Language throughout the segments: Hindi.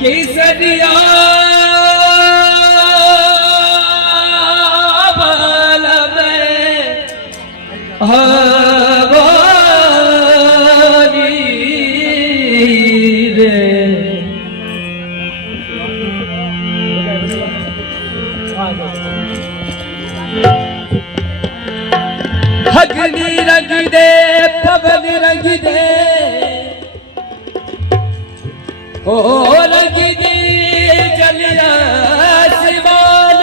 केसरिया अग्नि रंग दे पवन रंग दे ओ रंग दे जलिया आसमान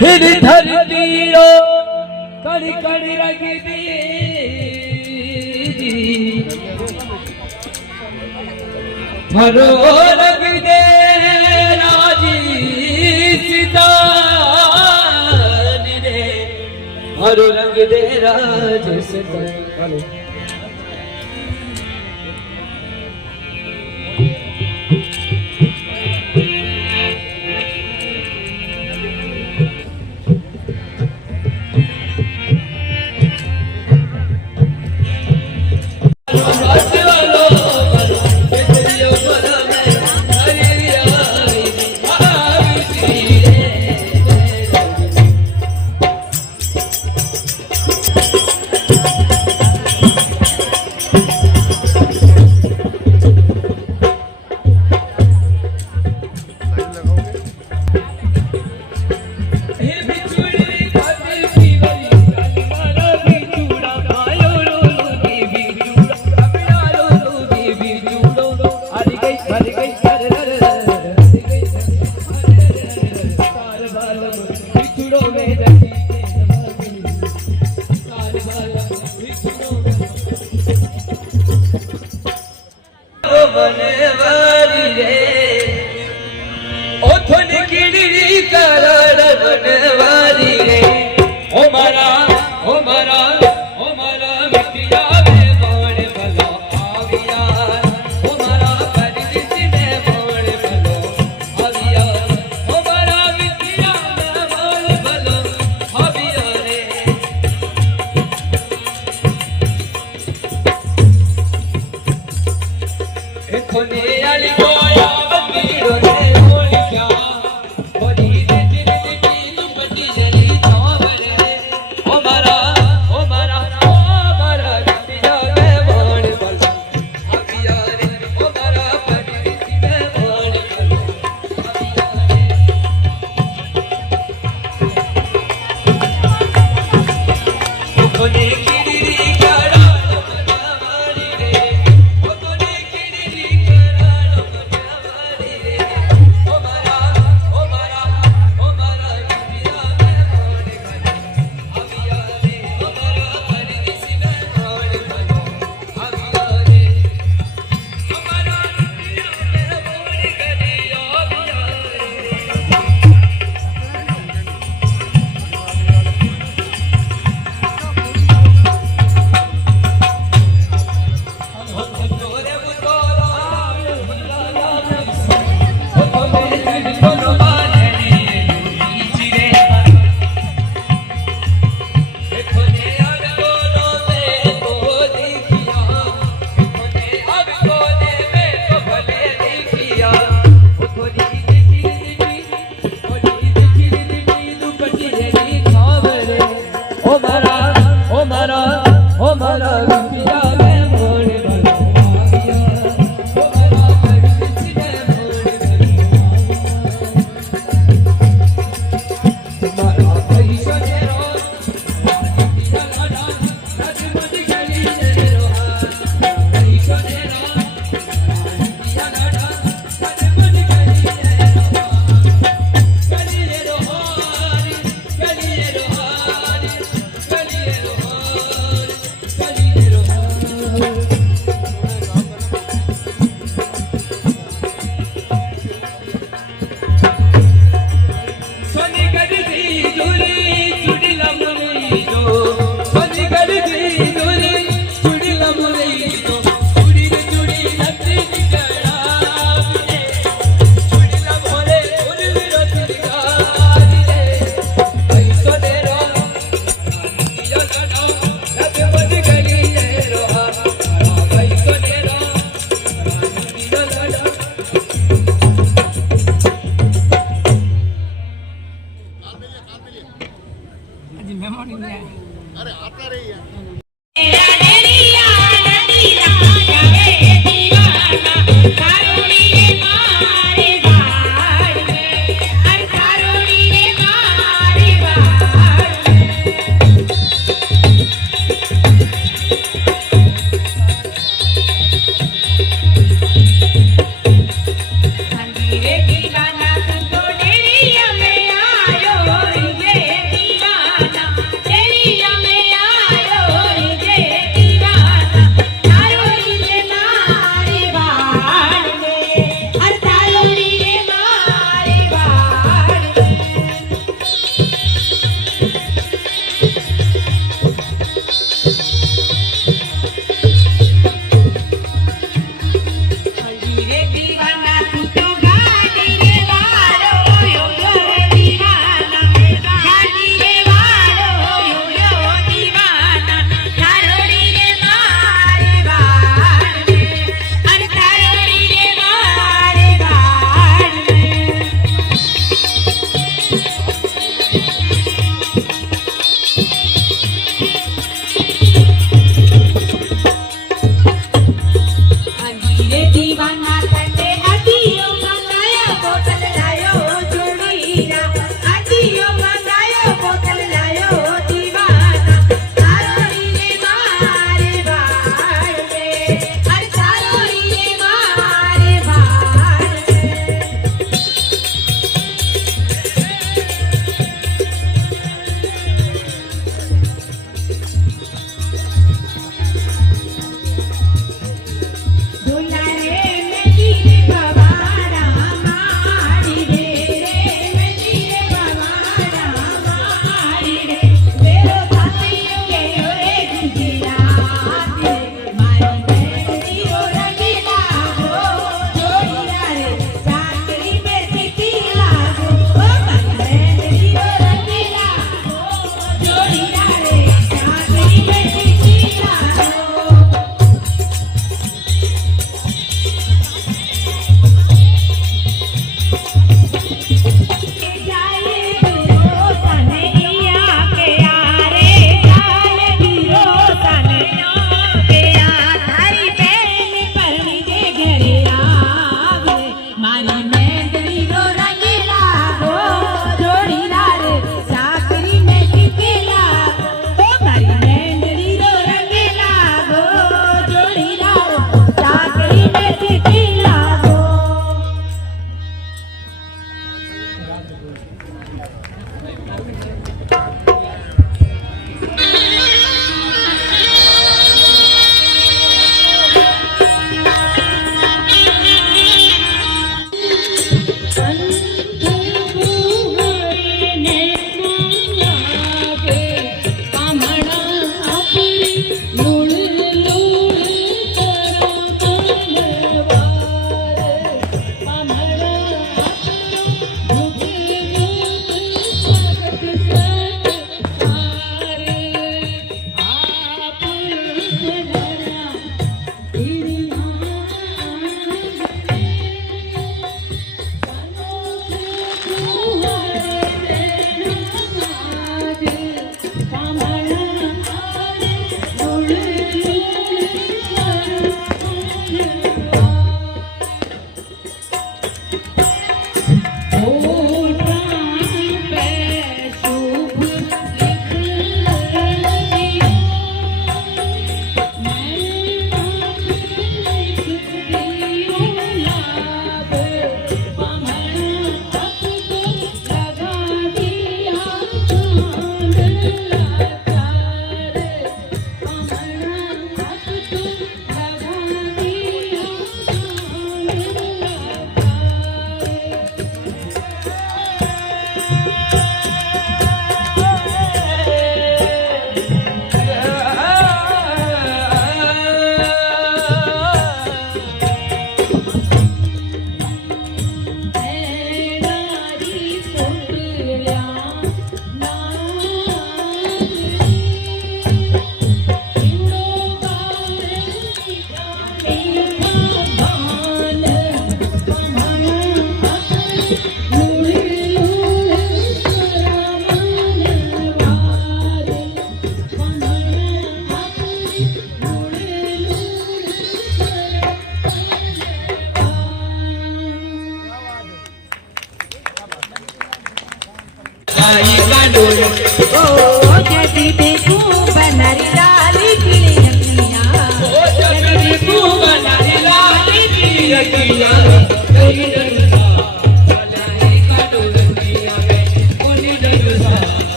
फिर धरती रो कड़ी कड़ी रंग दे हरो रंग दे राजी सीता हरो रंग दे राज सीता बनवारी रे ओ थन किड़ी करार बनवारी रे ओ मारा मिटिया में बोल भलो आविया ओ मारा परदेश में बोल भलो आविया ओ मारा मिटिया में बोल भलो आविया रे खोने वाली गोया बंदीरो ने बोल क्या बोली दे तेरे दिल बटी जली तावर रे ओ मारा गटिया में बोल भलो आविया रे ओ मारा परदेश में बोल भलो आविया रे खोने किड़ी करा बनवारी रे ओ खोने किड़ी करा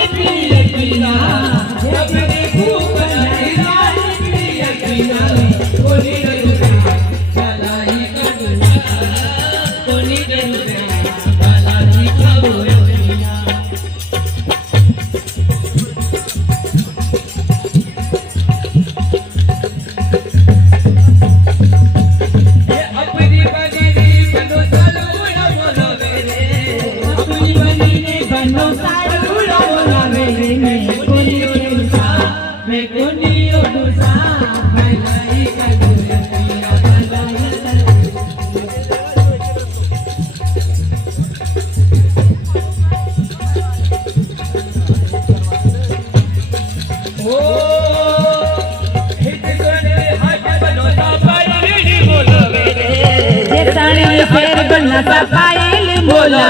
Happy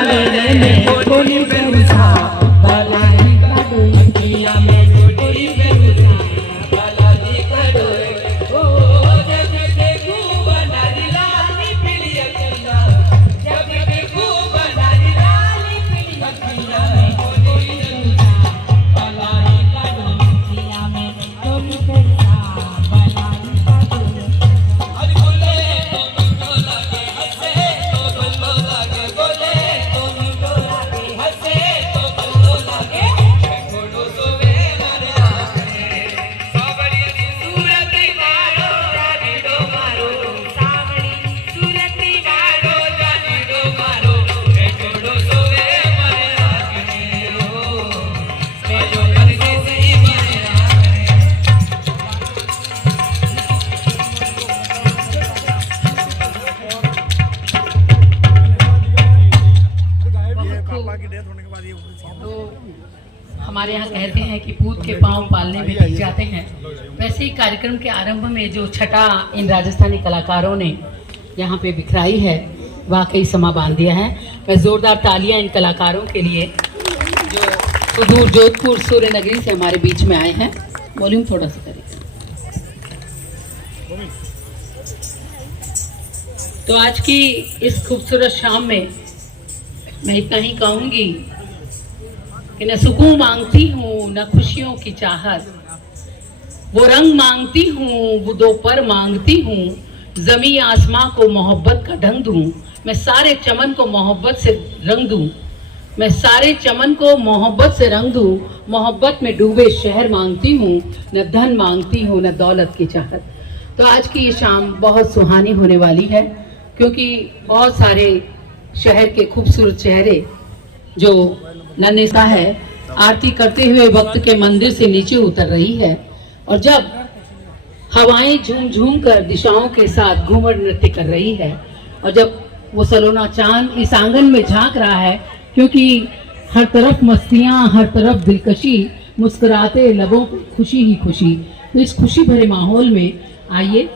सवेरे में गोली बेरुसा बालाजी का डोई अखियां में गोली बेरुसा बालाजी का डोई ओ जब देखू बनारी लाली पीली अखियां जब देखू बनारी लाली पीली अखियां में गोली बेरुसा बालाजी का डोई अखियां में गोली बेरुसा बालाजी का डोई अरे बोले तो तुमको लगे हंसे तो तुमको लगे बोले तो तुमको लगे हंसे तो तुमको लगे छोड़ो सोवे मारे आके सावरी सूरत मारो जानी दो मारो सावरी सूरत मारो जानी दो मारो छोड़ो सोवे मारे आके ओ जो करके सही मारे तो हमारे यहाँ कहते हैं कि पूत के पांव पालने में टिक जाते हैं। वैसे ही कार्यक्रम के आरंभ में जो छटा इन राजस्थानी कलाकारों ने यहाँ पे बिखराई है, वाकई समा बांध दिया है। मैं जोरदार तालियां इन कलाकारों के लिए जो सुदूर जोधपुर सूर्य नगरी से हमारे बीच में आए हैं। वॉल्यूम थोड़ा सा करें। तो आज की इस खूबसूरत शाम में मैं इतना ही कहूंगी कि न सुकून मांगती हूँ न खुशियों की चाहत, वो रंग मांगती हूँ वो दो पर मांगती हूँ, जमी आसमां को मोहब्बत का ढंग दूँ, मैं सारे चमन को मोहब्बत से रंग दूँ, मैं सारे चमन को मोहब्बत से रंग दूँ, मोहब्बत में डूबे शहर मांगती हूँ, न धन मांगती हूँ न दौलत की चाहत। तो आज की ये शाम बहुत सुहानी होने वाली है, क्योंकि बहुत सारे शहर के खूबसूरत चेहरे जो नन्हेसा है आरती करते हुए वक्त के मंदिर से नीचे उतर रही है, और जब हवाएं झूम झूम कर दिशाओं के साथ घूमर नृत्य कर रही है, और जब वो सलोना चांद इस आंगन में झांक रहा है, क्योंकि हर तरफ मस्तियां हर तरफ दिलकशी, मुस्कुराते लबों को खुशी ही खुशी। तो इस खुशी भरे माहौल में आइए,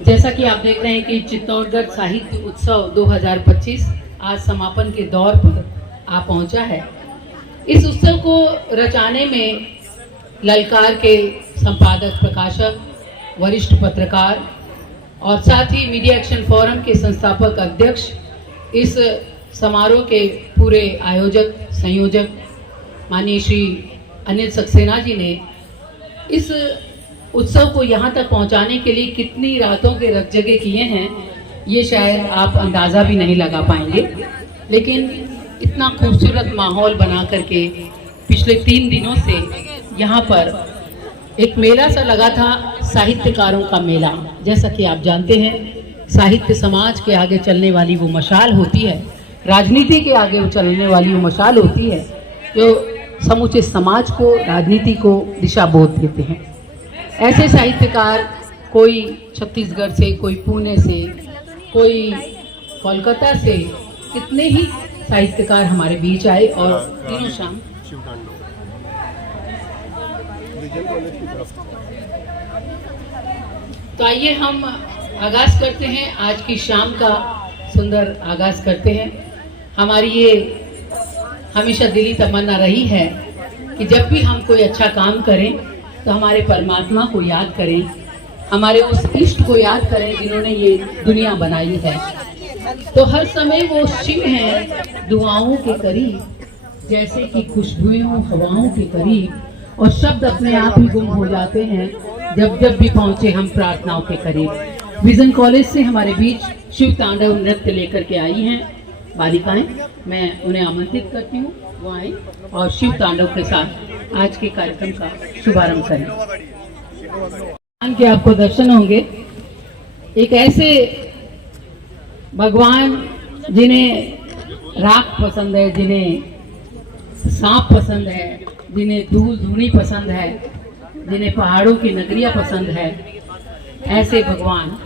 जैसा कि आप देख रहे हैं कि चित्तौड़गढ़ साहित्य उत्सव 2025 आज समापन के दौर पर आ पहुंचा है। इस उत्सव को रचाने में ललकार के संपादक, प्रकाशक, वरिष्ठ पत्रकार और साथ ही मीडिया एक्शन फोरम के संस्थापक अध्यक्ष, इस समारोह के पूरे आयोजक संयोजक माननीय श्री अनिल सक्सेना जी ने इस उत्सव को यहाँ तक पहुँचाने के लिए कितनी रातों के रतजगे किए हैं, ये शायद आप अंदाज़ा भी नहीं लगा पाएंगे। लेकिन इतना खूबसूरत माहौल बना करके पिछले 3 दिनों से यहाँ पर एक मेला सा लगा था, साहित्यकारों का मेला। जैसा कि आप जानते हैं, साहित्य समाज के आगे चलने वाली वो मशाल होती है, राजनीति के आगे वो चलने वाली वो मशाल होती है जो समूचे समाज को, राजनीति को दिशा बोध देते हैं। ऐसे साहित्यकार कोई छत्तीसगढ़ से, कोई पुणे से, कोई कोलकाता से, कितने ही साहित्यकार हमारे बीच आए और तीनों शाम तो आइए हम आगाज करते हैं, आज की शाम का सुंदर आगाज करते हैं। हमारी ये हमेशा दिली तमन्ना रही है कि जब भी हम कोई अच्छा काम करें तो हमारे परमात्मा को याद करें, हमारे उस इष्ट को याद करें जिन्होंने ये दुनिया बनाई है। तो हर समय वो शिव हैं दुआओं के करीब, जैसे कि खुशबुओं हवाओं के करीब, और शब्द अपने आप ही गुम हो जाते हैं जब जब भी पहुंचे हम प्रार्थनाओं के करीब। विजन कॉलेज से हमारे बीच शिव तांडव नृत्य लेकर के आई हैं बालिकाएं, मैं उन्हें आमंत्रित करती हूँ वो आए और शिव तांडव के साथ आज के कार्यक्रम का शुभारंभ करें। भगवान के आपको दर्शन होंगे, एक ऐसे भगवान जिन्हें राख पसंद है, जिन्हें सांप पसंद है, जिन्हें धूल धूनी पसंद है, जिन्हें पहाड़ों की नगरियां पसंद है, ऐसे भगवान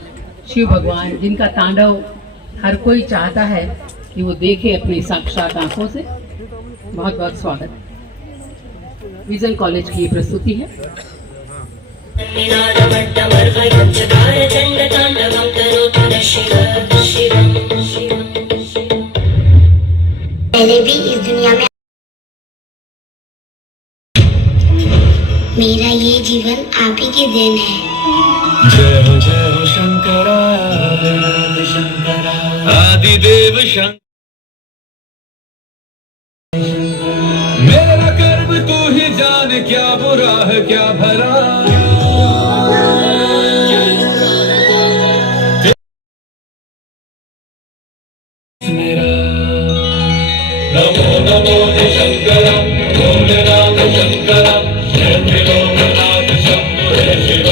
शिव भगवान जिनका तांडव हर कोई चाहता है कि वो देखे अपनी साक्षात आंखों से। बहुत बहुत स्वागत। विजन कॉलेज की ये प्रस्तुति है। मैंने भी इस दुनिया में मेरा ये जीवन आप ही की देन है। जय हो शंकरा शंकरा आदिदेव शंकर। मेरा कर्म तू ही जान, क्या बुरा है क्या भला। नमो नमो शंकर ओम राम शंकर लोकनाथ शंभो शिव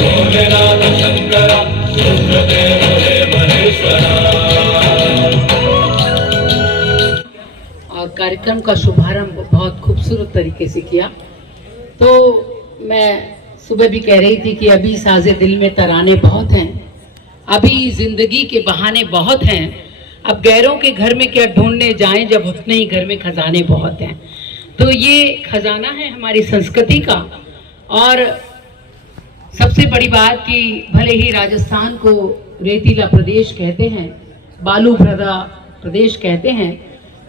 ओम राम शंकर सुखदेव हे महेश्वरा। और कार्यक्रम का शुभारंभ बहुत खूबसूरत तरीके से किया। तो मैं सुबह भी कह रही थी कि अभी साजे दिल में तराने बहुत हैं, अभी जिंदगी के बहाने बहुत हैं, अब गैरों के घर में क्या ढूंढने जाएं जब अपने ही घर में खजाने बहुत हैं। तो ये खजाना है हमारी संस्कृति का। और सबसे बड़ी बात कि भले ही राजस्थान को रेतीला प्रदेश कहते हैं, बालू भरा प्रदेश कहते हैं,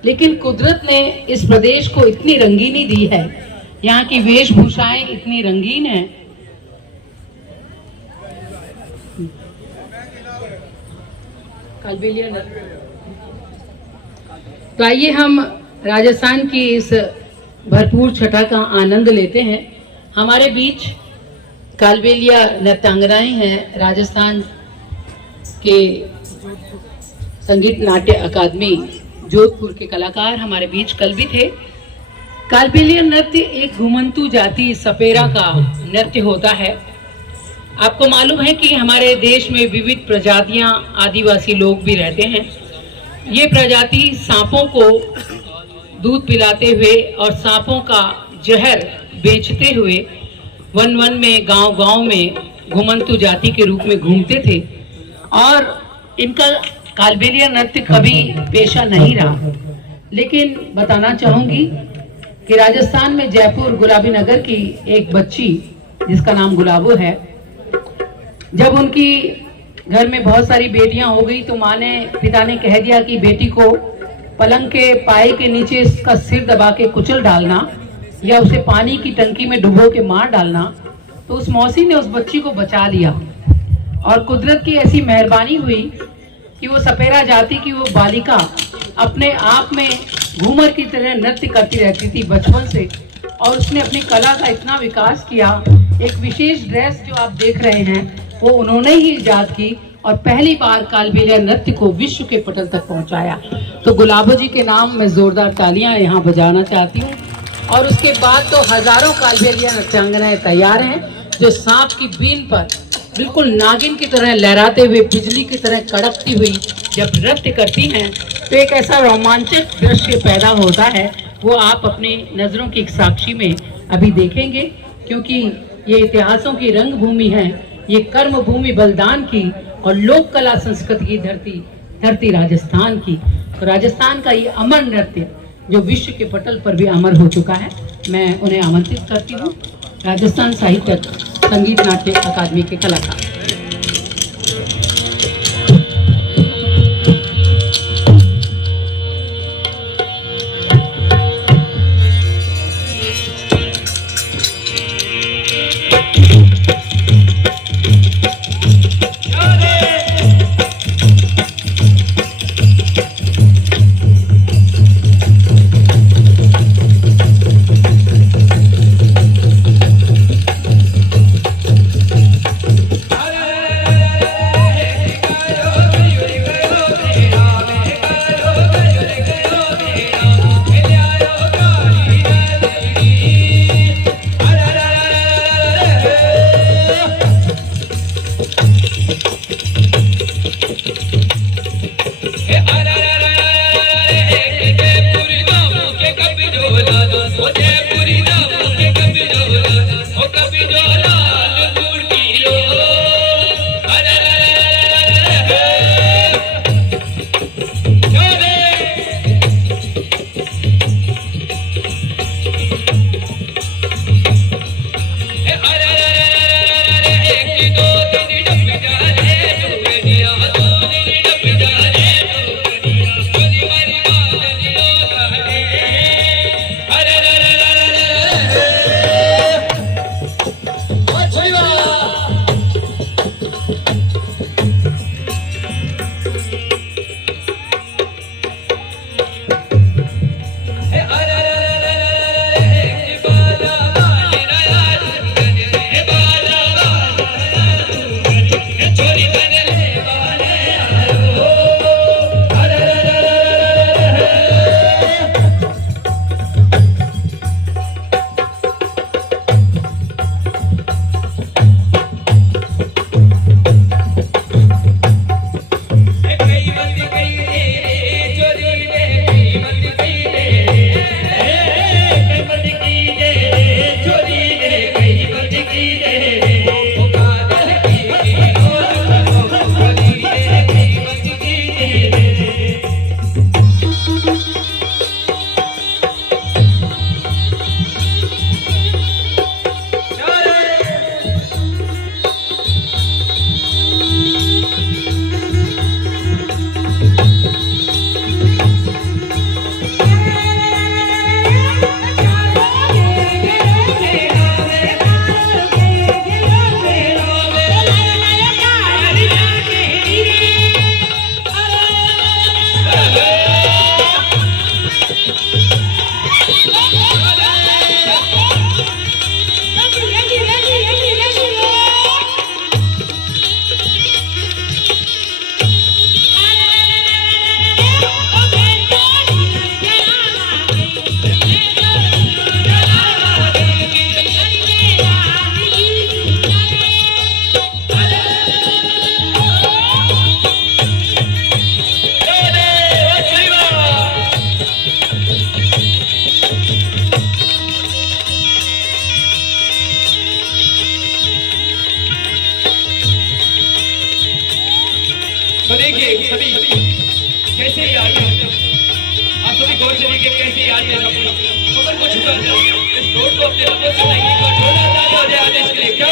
लेकिन कुदरत ने इस प्रदेश को इतनी रंगीनी दी है, यहाँ की वेशभूषाएं इतनी रंगीन हैं। कालबेलिया नृत्य। तो आइए हम राजस्थान की इस भरपूर छटा का आनंद लेते हैं। हमारे बीच कालबेलिया नृत्यांगनाएं हैं, राजस्थान के संगीत नाट्य अकादमी जोधपुर के कलाकार हमारे बीच कल भी थे। कालबेलिया नृत्य एक घुमंतू जाति सपेरा का नृत्य होता है। आपको मालूम है कि हमारे देश में विविध प्रजातियां, आदिवासी लोग भी रहते हैं। ये प्रजाति सांपों को दूध पिलाते हुए और सांपों का जहर बेचते हुए वन वन में, गांव गांव में घुमंतू जाति के रूप में घूमते थे। और इनका कालबेलिया नृत्य कभी पेशा नहीं रहा। लेकिन बताना चाहूंगी कि राजस्थान में जयपुर गुलाबी नगर की एक बच्ची जिसका नाम गुलाबो है, जब उनकी घर में बहुत सारी बेटियां हो गई तो माँ ने, पिता ने कह दिया कि बेटी को पलंग के पाए के नीचे इसका सिर दबा के कुचल डालना या उसे पानी की टंकी में डुबो के मार डालना। तो उस मौसी ने उस बच्ची को बचा लिया। और कुदरत की ऐसी मेहरबानी हुई कि वो सपेरा जाति की वो बालिका अपने आप में घूमर की तरह नृत्य करती रहती थी बचपन से। और उसने अपनी कला का इतना विकास किया। एक विशेष ड्रेस जो आप देख रहे हैं वो उन्होंने ही इजाद की और पहली बार कालबेलिया नृत्य को विश्व के पटल तक पहुंचाया। तो गुलाबो जी के नाम मैं जोरदार तालियां यहाँ बजाना चाहती हूँ। और उसके बाद तो हजारों कालबेलिया नृत्यांगनाएं तैयार हैं जो सांप की बीन पर बिल्कुल नागिन की तरह लहराते हुए, बिजली की तरह कड़कती हुई जब नृत्य करती हैं तो एक ऐसा रोमांचक दृश्य पैदा होता है, वो आप अपने नजरों की साक्षी में अभी देखेंगे। क्योंकि ये इतिहासों की रंग भूमि है, ये कर्म भूमि बलिदान की और लोक कला संस्कृति की धरती राजस्थान की। तो राजस्थान का ये अमर नृत्य जो विश्व के पटल पर भी अमर हो चुका है, मैं उन्हें आमंत्रित करती हूँ, राजस्थान साहित्य संगीत नाट्य अकादमी के कलाकार। कैसे याद है, आप सभी गौर करेंगे कैसे याद है अपनी कमर को झुका कर इस नोट को अपने लबों से नहीं पर ढोला ताली हो जाए आदेश के लिए। क्या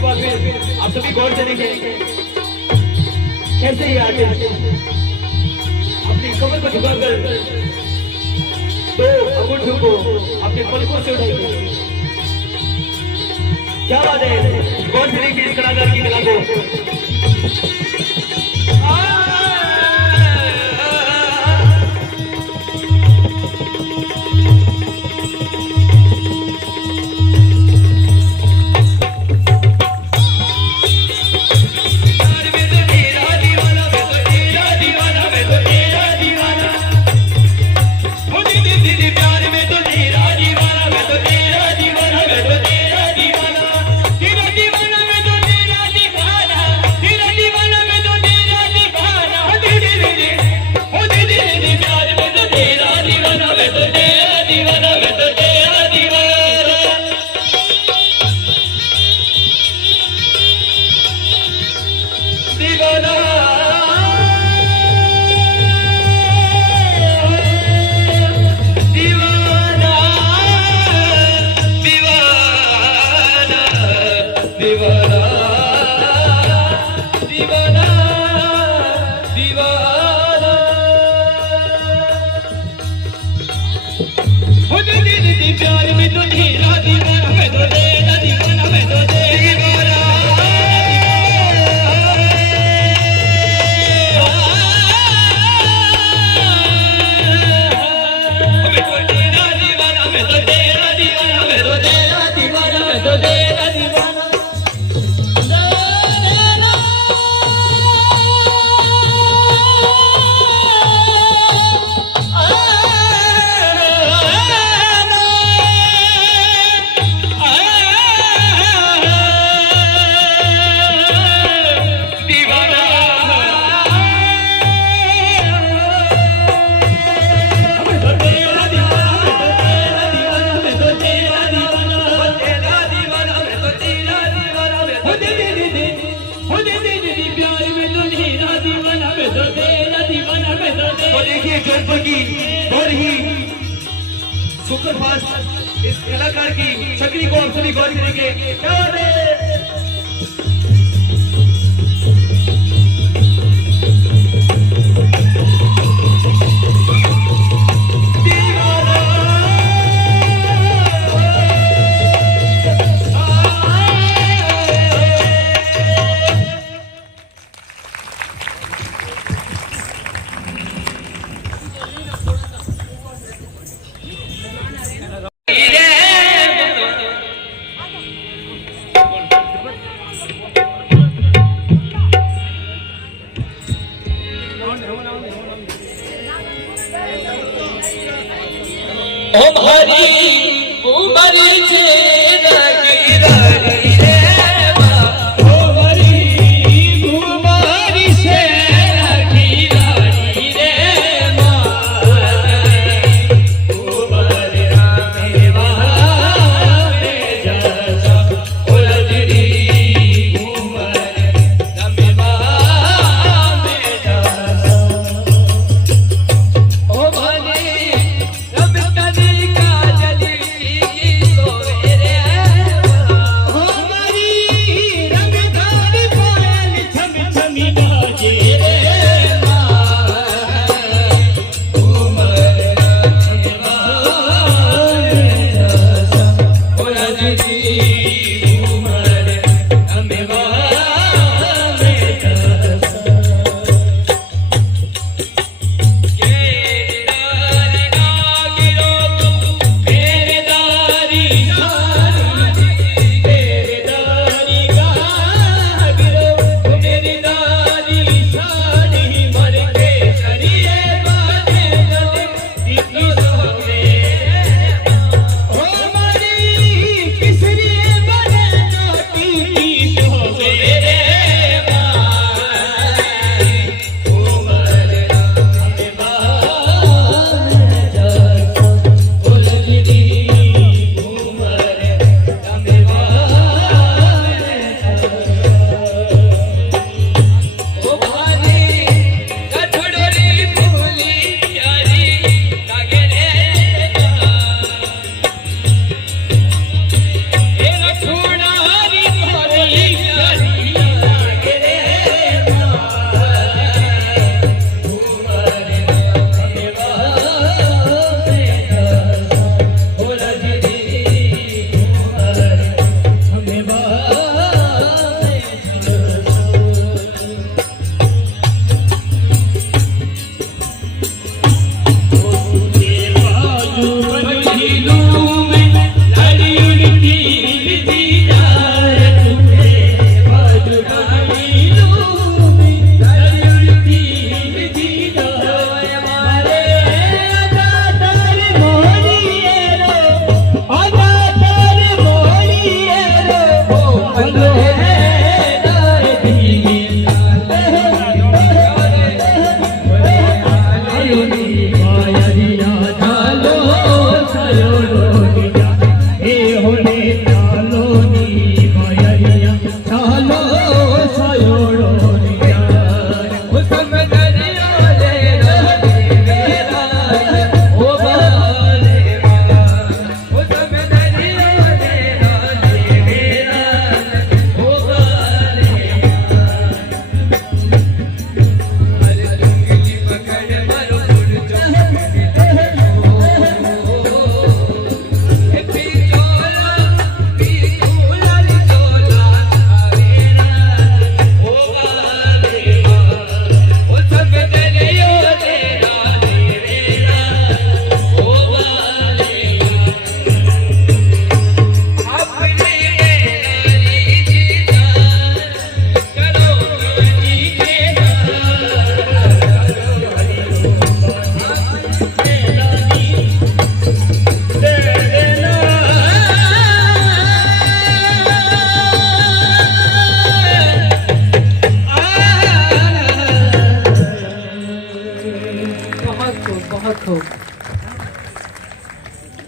बात है? आप सभी गौर करेंगे कैसे याद है अपनी कमर को झुकाकर दो अंगूठों को अपने पलकों से उठाइए। क्या बात है? गौर करेंगे इस कलाकार की कला को। सुपरफास्ट इस कलाकार की छकड़ी को हम सभी गौर करेंगे। हमारी उमर से लगी रही रे माँ, हमारी उमर से लगी रही रे माँ, उमर रामे वामे जैसा उलझी उमर रामे वामे जैसा ओ भले रब कदी का जली सोवेरे हमारी रंगदारी पायल छम छमी बाजे रे उमर उलझी उमर हमें वामे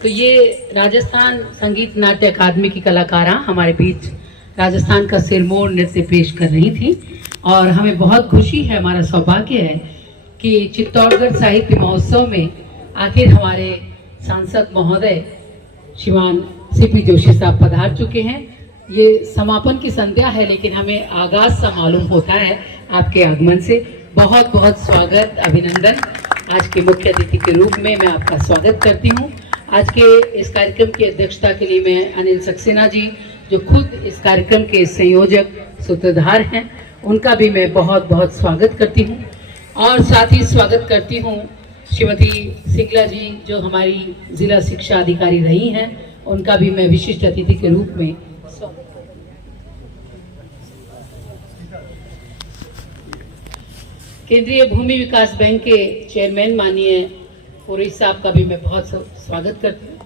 तो ये राजस्थान संगीत नाट्य अकादमी की कलाकारा हमारे बीच राजस्थान का सिरमौर नृत्य पेश कर रही थी और हमें बहुत खुशी है, हमारा सौभाग्य है कि चित्तौड़गढ़ साहित्य महोत्सव में आखिर हमारे सांसद महोदय श्रीमान सीपी जोशी साहब पधार चुके हैं। ये समापन की संध्या है लेकिन हमें आगाज सा मालूम होता है आपके आगमन से। बहुत बहुत स्वागत, अभिनंदन। आज के मुख्य अतिथि के रूप में मैं आपका स्वागत करती हूँ। आज के इस कार्यक्रम की अध्यक्षता के लिए मैं अनिल सक्सेना जी, जो खुद इस कार्यक्रम के संयोजक सूत्रधार हैं, उनका भी मैं बहुत बहुत स्वागत करती हूँ। और साथ ही स्वागत करती हूँ श्रीमती सिंगला जी, जो हमारी जिला शिक्षा अधिकारी रही हैं, उनका भी मैं विशिष्ट अतिथि के रूप में केंद्रीय भूमि विकास बैंक के चेयरमैन माननीय पुरोहित साहब का भी मैं बहुत स्वागत करती हूँ।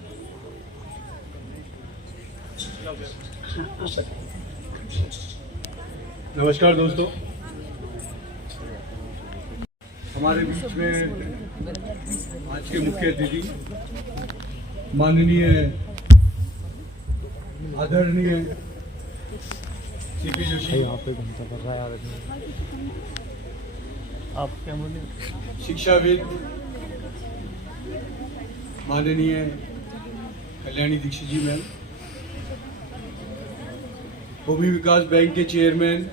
नमस्कार दोस्तों, हमारे बीच में आज के मुख्य अतिथि माननीय आदरणीय सीपी जोशी, शिक्षाविद माननीय कल्याणी दीक्षित जी मैम, भूमि विकास बैंक के चेयरमैन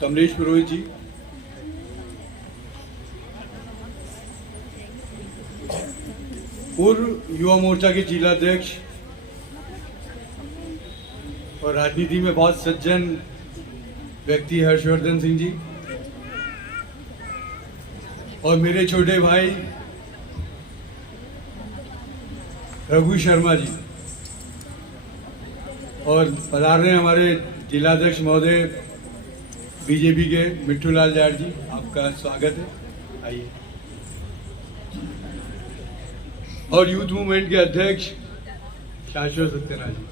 कमलेश पुरोहित जी, पूर्व युवा मोर्चा के जिलाध्यक्ष और राजनीति में बहुत सज्जन व्यक्ति हर्षवर्धन सिंह जी, और मेरे छोटे भाई रघु शर्मा जी, और पधार रहे हमारे जिलाध्यक्ष महोदय बीजेपी के मिट्ठू लाल जाट जी, आपका स्वागत है। आइए। और यूथ मूवमेंट के अध्यक्ष शाश्वत सत्यनारायण जी।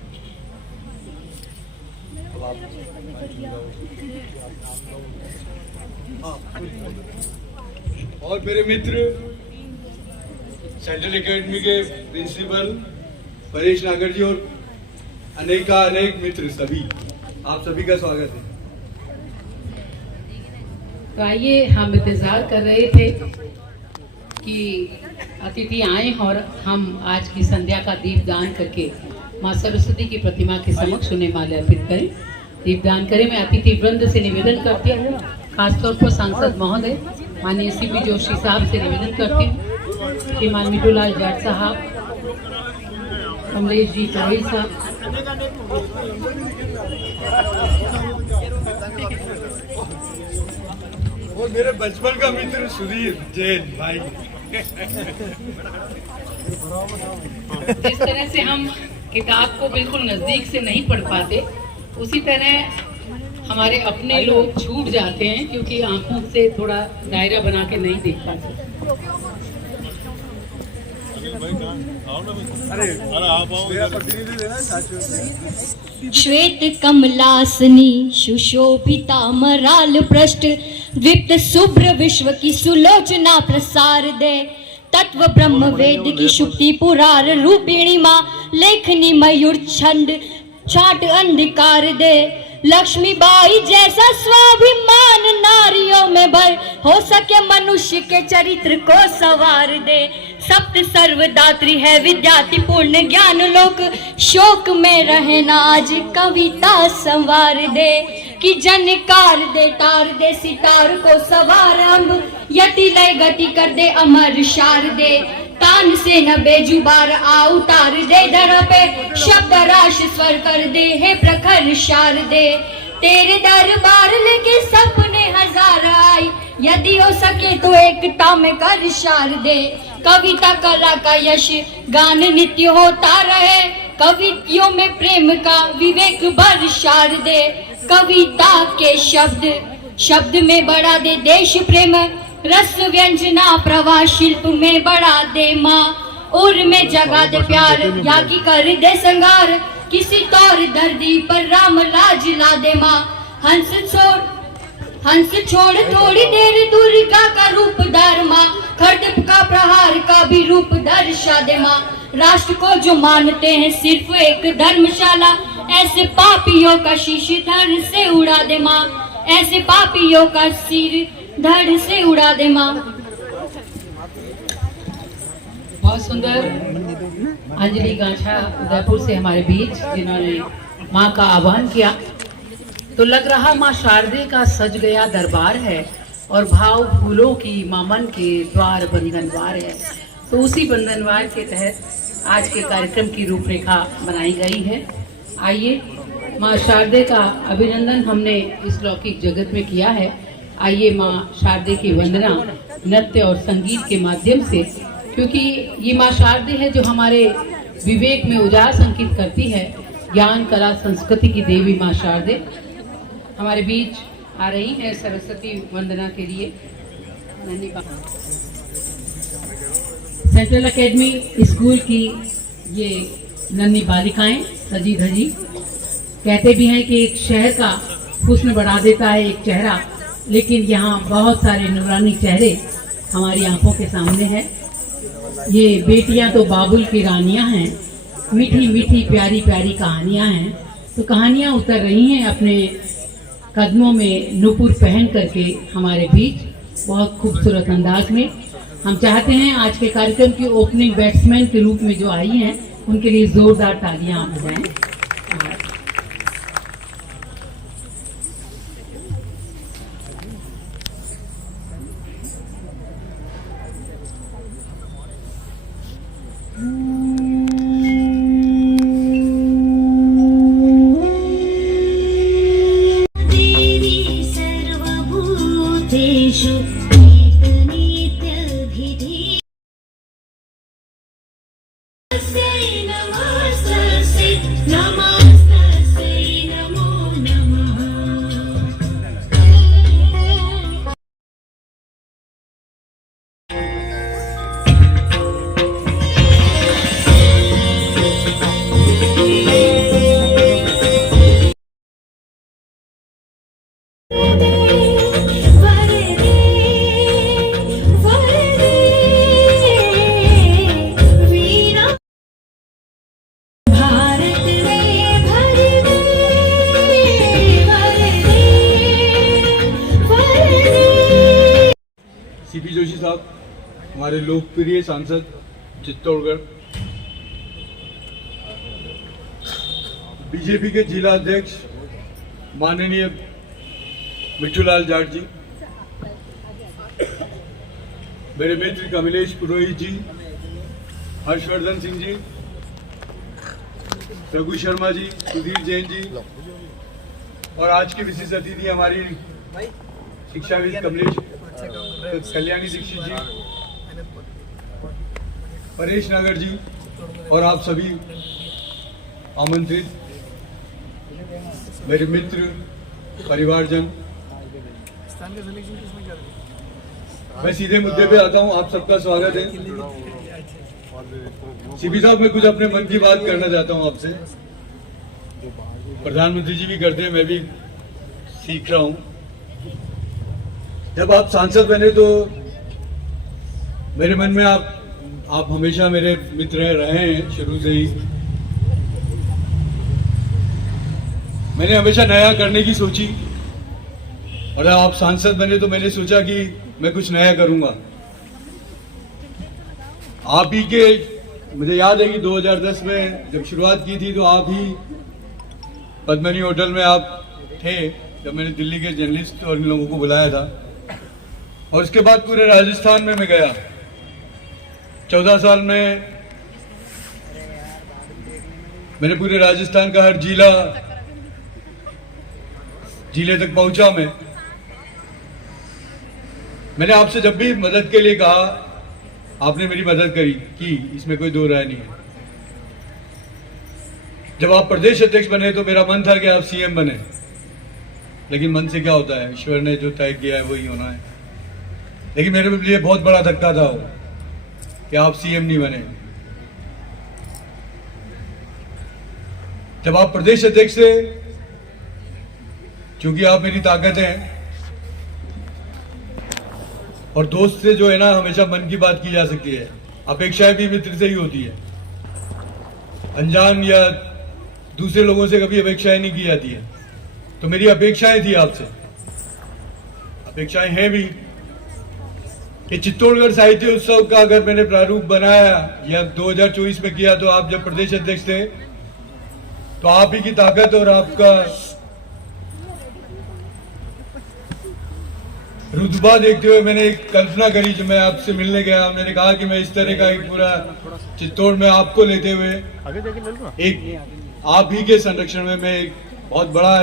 और मेरे मित्र सेंट्रल एकेडमी के प्रिंसिपल परेश नागर जी, और अनेक मित्र सभी, आप सभी का स्वागत है। तो आइए, हम इंतजार कर रहे थे कि अतिथि आए और हम आज की संध्या का दीपदान करके माँ सरस्वती की प्रतिमा के समक्ष उन्हें माल्य अर्पित करें, दीपदान करें। मैं अतिथि वृंद से निवेदन करती हूँ, खासतौर पर सांसद महोदय माननीय सीपी जोशी साहब से निवेदन करती हूँ, श्रीमान मिट्ठू लाल जाट साहब, कमलेश जी पुरोहित साहब, और मेरे बचपन का मित्र सुधीर जैन भाई। जिस तरह से हम किताब को बिल्कुल नजदीक से नहीं पढ़ पाते, उसी तरह हमारे अपने लोग छूट जाते हैं क्योंकि आंखों से थोड़ा दायरा बना के नहीं देख पाते। श्वेत कमलासनी सुशोभितामराल पृष्ठ द्विप्त शुभ्र विश्व की सुलोचना प्रसार दे, तत्व ब्रह्म वेद की शुक्ति पुरार रूपिणी माँ लेखनी मयूर छंद छाट अंधकार दे, लक्ष्मी बाई जैसा स्वाभिमान नारियों में भर हो सके मनुष्य के चरित्र को सवार दे, सप्त सर्वदात्री है विद्याति पूर्ण ज्ञान लोक शोक में रहे ना आज कविता संवार दे, कि जनकार दे तार दे सितार को सवार अंब यति लय गति कर दे अमर शार दे, तान से न बेजुबार आ उतार दे धरा पे शब्द राश स्वर कर दे है प्रखर शार दे, तेरे दरबार लेके सपने हजार आई यदि हो सके तो एकता में कर शार दे, कविता कला का यश गान नित्य होता रहे, कवियों में प्रेम का विवेक भर शार दे, कविता के शब्द में बढ़ा दे देश प्रेम, रस व्यंजना प्रवाह शिल्प में बढ़ा दे माँ, उर में जगा दे प्यार या की कर दे संगार, किसी तौर दर्दी पर राम लाज ला दे माँ, हंस छोड़ थोड़ी देर दुर्गा का रूप धर माँ, खड्ग का प्रहार का भी रूप दर्शा दे माँ, राष्ट्र को जो मानते हैं सिर्फ एक धर्मशाला, ऐसे पापियों का शीश धड़ से उड़ा दे माँ, ऐसे पापियों का सिर धड़ से उड़ा दे माँ। बहुत सुंदर अंजलि गांछा उदयपुर से हमारे बीच, जिन्होंने माँ का आह्वान किया, तो लग रहा माँ शारदे का सज गया दरबार है और भाव फूलों की माँ मन के द्वार बंधनवार है। तो उसी बंधनवार के तहत आज के कार्यक्रम की रूपरेखा बनाई गई है। आइए, माँ शारदे का अभिनंदन हमने इस लौकिक जगत में किया है। आइए माँ शारदे की वंदना नृत्य और संगीत के माध्यम से, क्योंकि ये माँ शारदे है जो हमारे विवेक में उजास अंकित करती है। ज्ञान कला संस्कृति की देवी माँ शारदे हमारे बीच आ रही है सरस्वती वंदना के लिए। धन्यवाद। सेंट्रल एकेडमी स्कूल की ये नन्ही बालिकाएं सजी धजी, कहते भी हैं कि एक शहर का हुस्न बढ़ा देता है एक चेहरा, लेकिन यहाँ बहुत सारे नूरानी चेहरे हमारी आंखों के सामने हैं। ये बेटियां तो बाबुल की रानियां हैं, मीठी मीठी प्यारी प्यारी कहानियां हैं। तो कहानियां उतर रही हैं अपने कदमों में नूपुर पहन करके हमारे बीच बहुत खूबसूरत अंदाज में। हम चाहते हैं आज के कार्यक्रम की ओपनिंग बैट्समैन के रूप में जो आई हैं उनके लिए जोरदार तालियां आप बजाएं। देवी सर्वभूतेषु नित्यनित्यभिधीयते नमस्तस्यै नमो नमः। वरदे वरदे वीरा भारत रे भरदे वरदे वरदे। सीपी जोशी साहब, हमारे लोकप्रिय सांसद चित्तौड़गढ़, बीजेपी के जिला अध्यक्ष माननीय मिठूलाल जाट जी, मेरे मित्र कमलेश पुरोहित जी, हर्षवर्धन सिंह जी, रघु शर्मा जी, सुधीर जैन जी, और आज की विशेष अतिथि हमारी शिक्षाविद कल्याणी दीक्षित जी, परेश नगर जी, और आप सभी आमंत्रित मेरे मित्र परिवारजन। मैं सीधे मुद्दे पे आता हूं। आप सबका स्वागत है। सीपी साहब, मैं कुछ अपने मन की बात करना चाहता हूं आपसे। प्रधानमंत्री जी भी करते हैं, मैं भी सीख रहा हूं। जब आप सांसद बने तो मेरे मन में आप हमेशा मेरे मित्र रहे हैं शुरू से ही। मैंने हमेशा नया करने की सोची, और जब आप सांसद बने तो मैंने सोचा कि मैं कुछ नया करूंगा। आप ही के, मुझे याद है कि 2010 में जब शुरुआत की थी तो आप ही पद्मनी होटल में आप थे जब मैंने दिल्ली के जर्नलिस्ट और इन लोगों को बुलाया था। और उसके बाद पूरे राजस्थान में मैं गया। 14 साल में मैंने पूरे राजस्थान का हर जिले तक पहुंचा। मैंने आपसे जब भी मदद के लिए कहा, आपने मेरी मदद की, इसमें कोई दो राय नहीं है। जब आप प्रदेश अध्यक्ष बने तो मेरा मन था कि आप सीएम बने, लेकिन मन से क्या होता है, ईश्वर ने जो तय किया है वही होना है। लेकिन मेरे लिए बहुत बड़ा धक्का था वो कि आप सीएम नहीं बने। जब आप प्रदेश अध्यक्ष थे, क्योंकि आप मेरी ताकत हैं, और दोस्त से जो है ना हमेशा मन की बात की जा सकती है, अपेक्षाएं भी मित्र से ही होती है। अनजान या दूसरे लोगों से कभी अपेक्षाएं नहीं की जाती है। तो मेरी अपेक्षाएं थी आपसे, अपेक्षाएं हैं भी कि चित्तौड़गढ़ साहित्य उत्सव का अगर मैंने प्रारूप बनाया या 2024 में किया, तो आप जब प्रदेश अध्यक्ष थे तो आप ही की ताकत और आपका रुतबा देखते हुए मैंने एक कल्पना करी। जो मैं आपसे मिलने गया, मैंने कहा कि मैं इस तरह का एक पूरा चित्तौड़ में आपको लेते हुए एक आप ही के संरक्षण में मैं एक बहुत बड़ा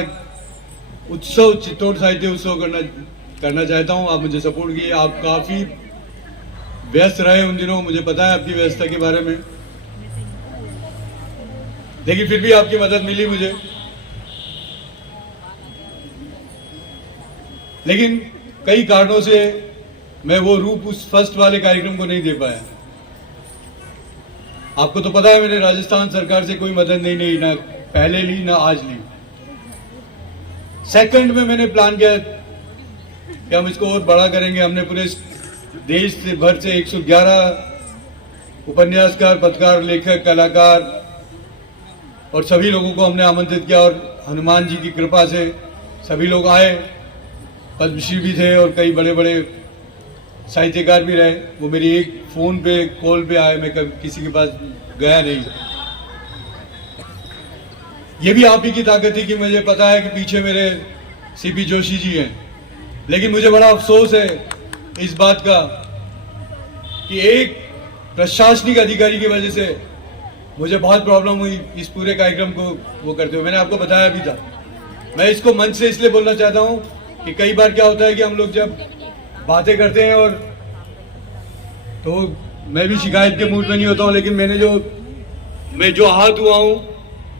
उत्सव, चित्तौड़ साहित्य उत्सव करना चाहता हूं। आप मुझे सपोर्ट किए। आप काफी व्यस्त रहे उन दिनों, मुझे पता है आपकी व्यस्तता के बारे में, लेकिन फिर भी आपकी मदद मिली मुझे। लेकिन कई कारणों से मैं वो रूप उस फर्स्ट वाले कार्यक्रम को नहीं दे पाया। आपको तो पता है मैंने राजस्थान सरकार से कोई मदद नहीं ली, ना पहले ली ना आज ली। सेकंड में मैंने प्लान किया कि हम इसको और बड़ा करेंगे। हमने पूरे देश से भर से 111 उपन्यासकार, पत्रकार, लेखक, कलाकार और सभी लोगों को हमने आमंत्रित किया और हनुमान जी की कृपा से सभी लोग आए। पद्मश्री भी थे और कई बड़े बड़े साहित्यकार भी रहे। वो मेरी एक फोन पे कॉल पे आए, मैं कभी किसी के पास गया नहीं। ये भी आप ही की ताकत थी कि मुझे पता है कि पीछे मेरे सीपी जोशी जी हैं, लेकिन मुझे बड़ा अफसोस है इस बात का कि एक प्रशासनिक अधिकारी की वजह से मुझे बहुत प्रॉब्लम हुई इस पूरे कार्यक्रम को वो करते हुए। मैंने आपको बताया भी था। मैं इसको मंच से इसलिए बोलना चाहता हूं कि कई बार क्या होता है कि हम लोग जब बातें करते हैं और तो मैं भी शिकायत के मूड में नहीं होता हूं, लेकिन मैं जो आहत हुआ हूं,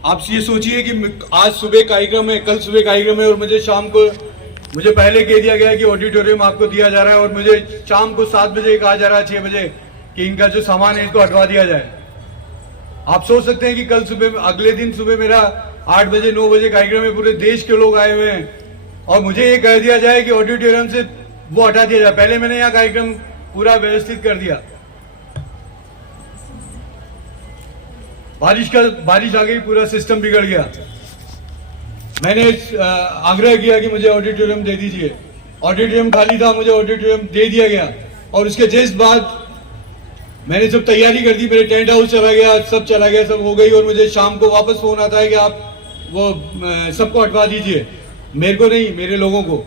आप ये सोचिए कि आज सुबह कार्यक्रम है, कल सुबह कार्यक्रम है और मुझे शाम को मुझे पहले कह दिया गया है कि ऑडिटोरियम आपको दिया जा रहा है और मुझे शाम को 7 बजे कहा जा रहा है, 6 बजे कि इनका जो सामान है इसको हटवा दिया जाए। आप सोच सकते हैं कि कल सुबह, अगले दिन सुबह मेरा 8 बजे 9 बजे कार्यक्रम में पूरे देश के लोग आए हुए हैं और मुझे ये कह दिया जाए कि ऑडिटोरियम से वो हटा दिया जाए। पहले मैंने यहाँ कार्यक्रम पूरा व्यवस्थित कर दिया, बारिश आ गई, पूरा सिस्टम बिगड़ गया। मैंने आग्रह किया कि मुझे ऑडिटोरियम दे दीजिए। ऑडिटोरियम खाली था, मुझे ऑडिटोरियम दे दिया गया और उसके जस्ट बाद मैंने सब तैयारी कर दी, मेरे टेंट हाउस चला गया, सब चला गया, सब हो गई और मुझे शाम को वापस फोन आता है कि आप वो सबको हटवा दीजिए। मेरे को नहीं, मेरे लोगों को।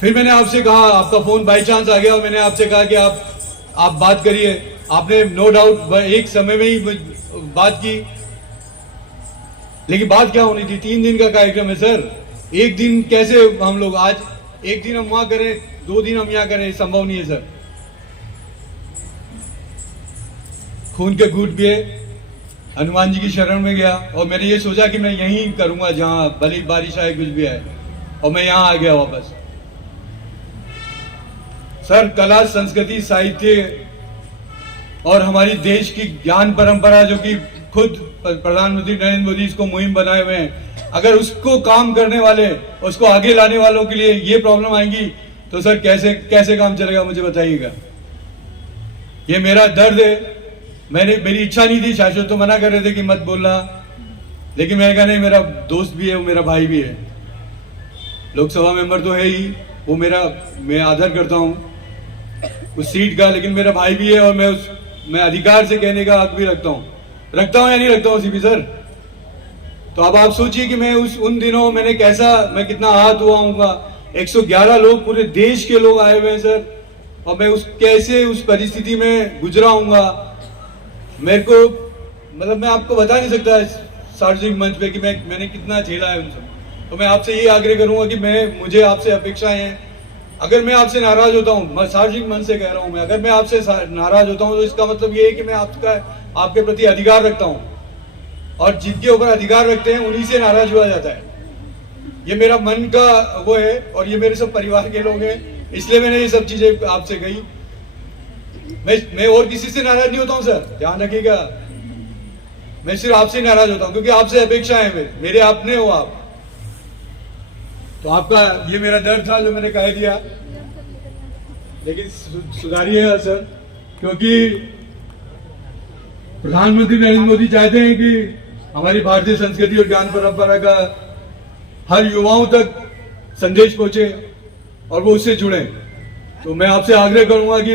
फिर मैंने आपसे कहा, आपका फोन बाई चांस आ गया और मैंने आपसे कहा कि आप बात करिए। आपने नो डाउट एक समय में ही बात की, लेकिन बात क्या होनी थी? 3 दिन का कार्यक्रम है सर, एक दिन कैसे हम लोग आज एक दिन हम वहां करें, 2 दिन हम यहाँ करें, संभव नहीं है सर। खून के घूंट पिए, हनुमान जी की शरण में गया और मैंने ये सोचा कि मैं यहीं करूंगा जहां भली बारिश आए कुछ भी आए, और मैं यहां आ गया वापस। सर, कला, संस्कृति, साहित्य और हमारी देश की ज्ञान परंपरा, जो कि खुद प्रधानमंत्री नरेंद्र मोदी इसको मुहिम बनाए हुए हैं, अगर उसको काम करने वाले, उसको आगे लाने वालों के लिए ये प्रॉब्लम आएंगी तो सर कैसे काम चलेगा, मुझे बताइएगा। ये मेरा दर्द है। मेरी इच्छा नहीं थी, शाश्वत तो मना कर रहे थे कि मत बोलना, लेकिन मैंने कहा नहीं, मेरा दोस्त भी है, वो मेरा भाई भी है, लोकसभा मेंबर तो है ही, वो मैं आदर करता हूं उस सीट का, लेकिन मेरा भाई भी है और मैं अधिकार से कहने का हक भी रखता हूं या नहीं रखता हूं सीपी सर। तो अब आप सोचिए कि मैं उन दिनों मैं कितना आहत हुआ हूँगा। 111 लोग, पूरे देश के लोग आए हुए हैं सर, और मैं कैसे उस परिस्थिति में गुजरा हूँगा, मेरे को मतलब मैं आपको बता नहीं सकता सार्वजनिक मंच पे कि मैंने कितना झेला है उन सब। तो मैं आपसे ये आग्रह करूंगा कि मुझे आपसे अपेक्षाएं हैं। अगर मैं आपसे नाराज होता हूँ, मैं सार्वजनिक मंच से कह रहा हूँ, अगर मैं आपसे नाराज होता हूँ तो इसका मतलब ये है कि मैं आपके प्रति अधिकार रखता हूँ, और जिनके ऊपर अधिकार रखते हैं उन्हीं से नाराज हुआ जाता है। ये मेरा मन का वो है और ये मेरे सब परिवार के लोग हैं, इसलिए मैंने ये सब चीजें आपसे कही। मैं और किसी से नाराज नहीं होता हूं सर, ध्यान रखिएगा। मैं सिर्फ आपसे नाराज होता हूं क्योंकि आपसे अपेक्षा है, मेरे अपने हो आप। तो आपका ये मेरा दर्द था जो मैंने कह दिया, लेकिन सुधारिएगा सर, क्योंकि प्रधानमंत्री नरेंद्र मोदी चाहते हैं कि हमारी भारतीय संस्कृति और ज्ञान परंपरा का हर युवाओं तक संदेश पहुंचे और वो उससे जुड़े। तो मैं आपसे आग्रह करूंगा कि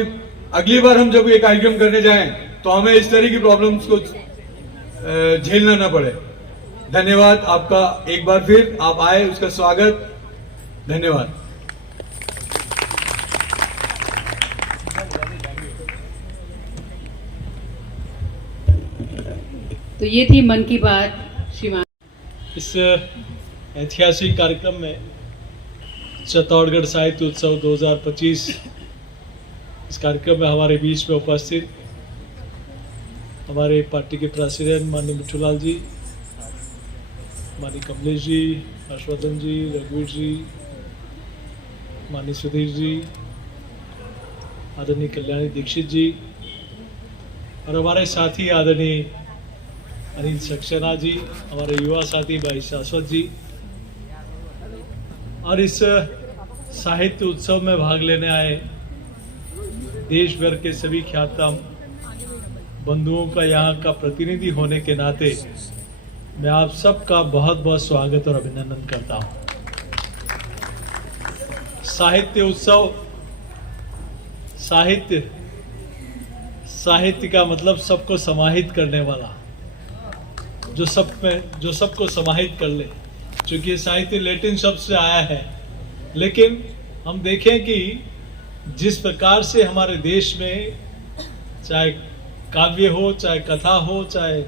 अगली बार हम जब ये कार्यक्रम करने जाएं तो हमें इस तरह की प्रॉब्लम्स को झेलना ना पड़े। धन्यवाद आपका, एक बार फिर आप आए, उसका स्वागत, धन्यवाद। तो ये थी मन की बात श्रीमान। इस ऐतिहासिक कार्यक्रम में चित्तौड़गढ़ साहित्य उत्सव 2025, इस कार्यक्रम में हमारे बीच में उपस्थित हमारे पार्टी के प्रेसिडेंट माननीय मिट्ठूलाल जी, माननीय कमलेश जी, हर्षवर्धन जी, रघुवीर जी, माननीय सुधीर जी, आदरणीय कल्याणी दीक्षित जी, और हमारे साथी आदरणीय अनिल सक्सेना जी, हमारे युवा साथी भाई शाश्वत जी, और इस साहित्य उत्सव में भाग लेने आए देश भर के सभी ख्यातनाम बंधुओं का यहाँ का प्रतिनिधि होने के नाते मैं आप सबका बहुत बहुत स्वागत और अभिनंदन करता हूँ। साहित्य उत्सव, साहित्य का मतलब सबको समाहित करने वाला, जो सबको समाहित कर ले। चूंकि साहित्य लैटिन शब्द से आया है, लेकिन हम देखें कि जिस प्रकार से हमारे देश में चाहे काव्य हो, चाहे कथा हो, चाहे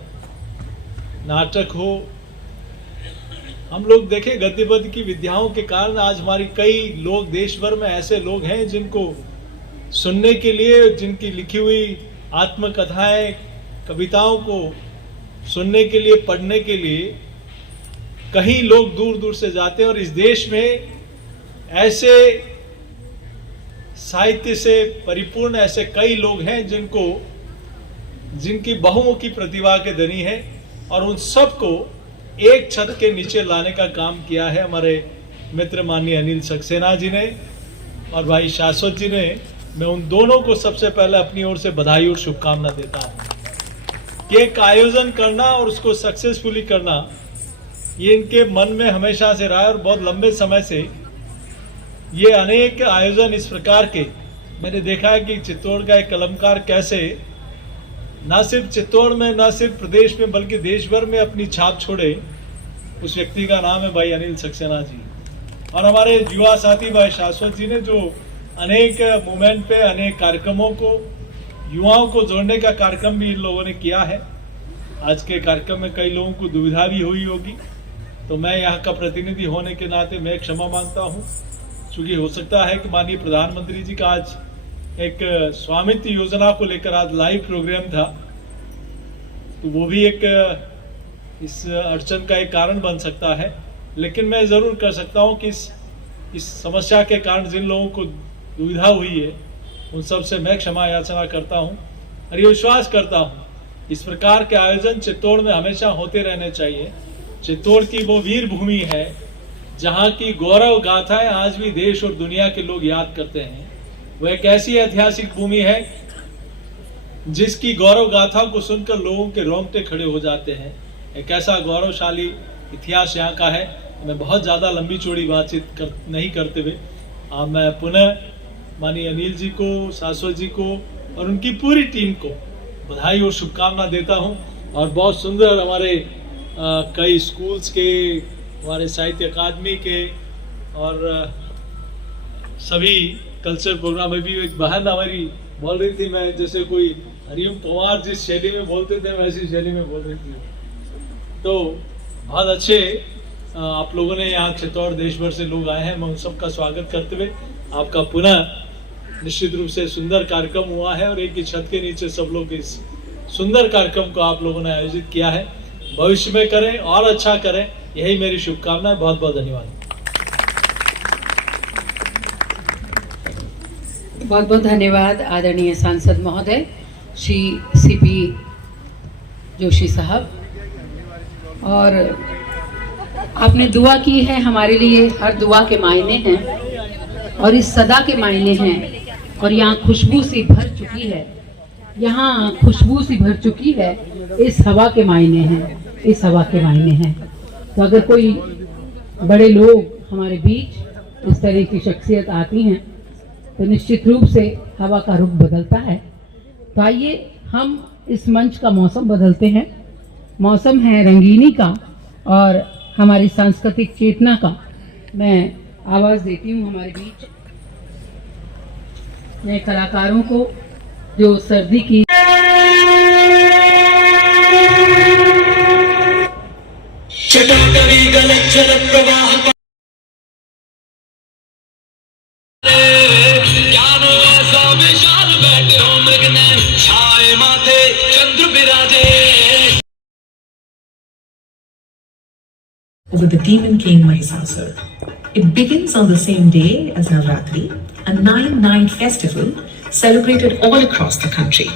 नाटक हो, हम लोग देखें गद्य पद्य की विद्याओं के कारण आज हमारी कई लोग देश भर में ऐसे लोग हैं जिनको सुनने के लिए, जिनकी लिखी हुई आत्मकथाएं, कविताओं को सुनने के लिए, पढ़ने के लिए कहीं लोग दूर दूर से जाते हैं। और इस देश में ऐसे साहित्य से परिपूर्ण ऐसे कई लोग हैं जिनकी बहुमुखी प्रतिभा के धनी है, और उन सबको एक छत के नीचे लाने का काम किया है हमारे मित्र माननीय अनिल सक्सेना जी ने और भाई शाश्वत जी ने। मैं उन दोनों को सबसे पहले अपनी ओर से बधाई और शुभकामना देता हूं कि एक आयोजन करना और उसको सक्सेसफुली करना, ये इनके मन में हमेशा से रहा है। और बहुत लंबे समय से ये अनेक आयोजन इस प्रकार के मैंने देखा है कि चित्तौड़ का एक कलमकार कैसे न सिर्फ चित्तौड़ में, न सिर्फ प्रदेश में, बल्कि देश भर में अपनी छाप छोड़े, उस व्यक्ति का नाम है भाई अनिल सक्सेना जी। और हमारे युवा साथी भाई शाश्वत जी ने जो अनेक मूवमेंट पे, अनेक कार्यक्रमों को, युवाओं को जोड़ने का कार्यक्रम भी इन लोगों ने किया है। आज के कार्यक्रम में कई लोगों को दुविधा भी हुई होगी, तो मैं यहाँ का प्रतिनिधि होने के नाते मैं क्षमा मांगता हूँ। चूंकि हो सकता है कि माननीय प्रधानमंत्री जी का आज एक स्वामित्व योजना को लेकर आज लाइव प्रोग्राम था, तो वो भी एक इस अड़चन का एक कारण बन सकता है। लेकिन मैं जरूर कर सकता हूं कि इस समस्या के कारण जिन लोगों को दुविधा हुई है, उन सब से मैं क्षमा याचना करता हूं और ये विश्वास करता हूं इस प्रकार के आयोजन चित्तौड़ में हमेशा होते रहने चाहिए। चित्तौड़ की वो वीर भूमि है जहां की गौरव गाथाएं आज भी देश और दुनिया के लोग याद करते हैं। वह एक ऐसी ऐतिहासिक भूमि है जिसकी गौरव गाथा को सुनकर लोगों के रोंगटे खड़े हो जाते हैं। एक ऐसा गौरवशाली इतिहास यहाँ का है। मैं बहुत ज़्यादा लंबी चौड़ी बातचीत नहीं करते हुए मैं पुनः माननीय अनिल जी को, शाश्वत जी को और उनकी पूरी टीम को बधाई और शुभकामना देता हूँ। और बहुत सुंदर हमारे कई स्कूल्स के, हमारे साहित्य अकादमी के और सभी कल्चर प्रोग्राम में भी एक बहन हमारी बोल रही थी, मैं जैसे कोई हरिओम पवार जिस शैली में बोलते थे वैसी शैली में बोल रही थी। तो बहुत अच्छे आप लोगों ने यहाँ चित्तौड़ देश भर से लोग आए हैं। मैं उन सबका स्वागत करते हुए आपका पुनः निश्चित रूप से सुंदर कार्यक्रम हुआ है और एक ही छत के नीचे सब लोग इस सुंदर कार्यक्रम को आप लोगों ने आयोजित किया है। भविष्य में करें और अच्छा करें, यही मेरी शुभकामना है। बहुत बहुत धन्यवाद। बहुत बहुत धन्यवाद आदरणीय सांसद महोदय श्री सीपी जोशी साहब। और आपने दुआ की है हमारे लिए, हर दुआ के मायने हैं और इस सदा के मायने हैं। और यहाँ खुशबू सी भर चुकी है, यहाँ खुशबू सी भर चुकी है, इस हवा के मायने हैं, इस हवा के मायने हैं। तो अगर कोई बड़े लोग हमारे बीच इस तरह की शख्सियत आती हैं तो निश्चित रूप से हवा का रुख बदलता है। तो आइए हम इस मंच का मौसम बदलते हैं। मौसम है रंगीनी का और हमारी सांस्कृतिक चेतना का। मैं आवाज़ देती हूँ हमारे बीच नए कलाकारों को जो सर्दी की over the demon king Mahishasura. It begins on the same day as Navratri, a 9-night festival celebrated all across the country.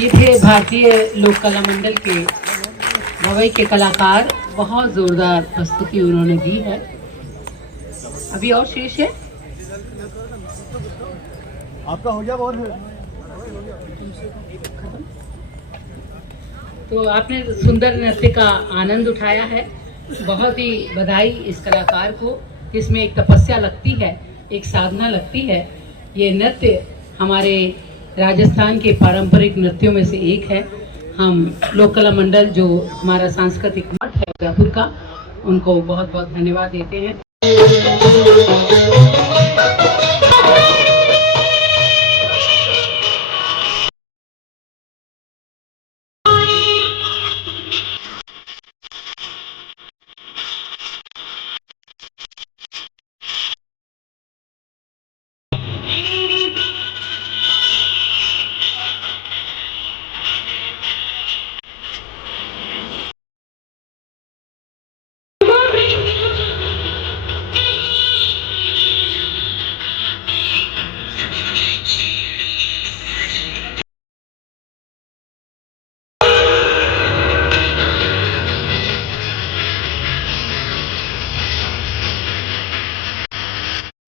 ये थे भारतीय लोक कला मंडल के मवई के कलाकार बहुत जोरदार प्रस्तुति उन्होंने दी है। अभी और शेष है। आपका हो गया बहुत। तो आपने सुंदर नृत्य का आनंद उठाया है। बहुत ही बधाई इस कलाकार को, इसमें एक तपस्या लगती है, एक साधना लगती है। ये नृत्य हमारे राजस्थान के पारंपरिक नृत्यों में से एक है। हम लोक कला मंडल जो हमारा सांस्कृतिक मठ है उदयपुर का, उनको बहुत बहुत धन्यवाद देते हैं।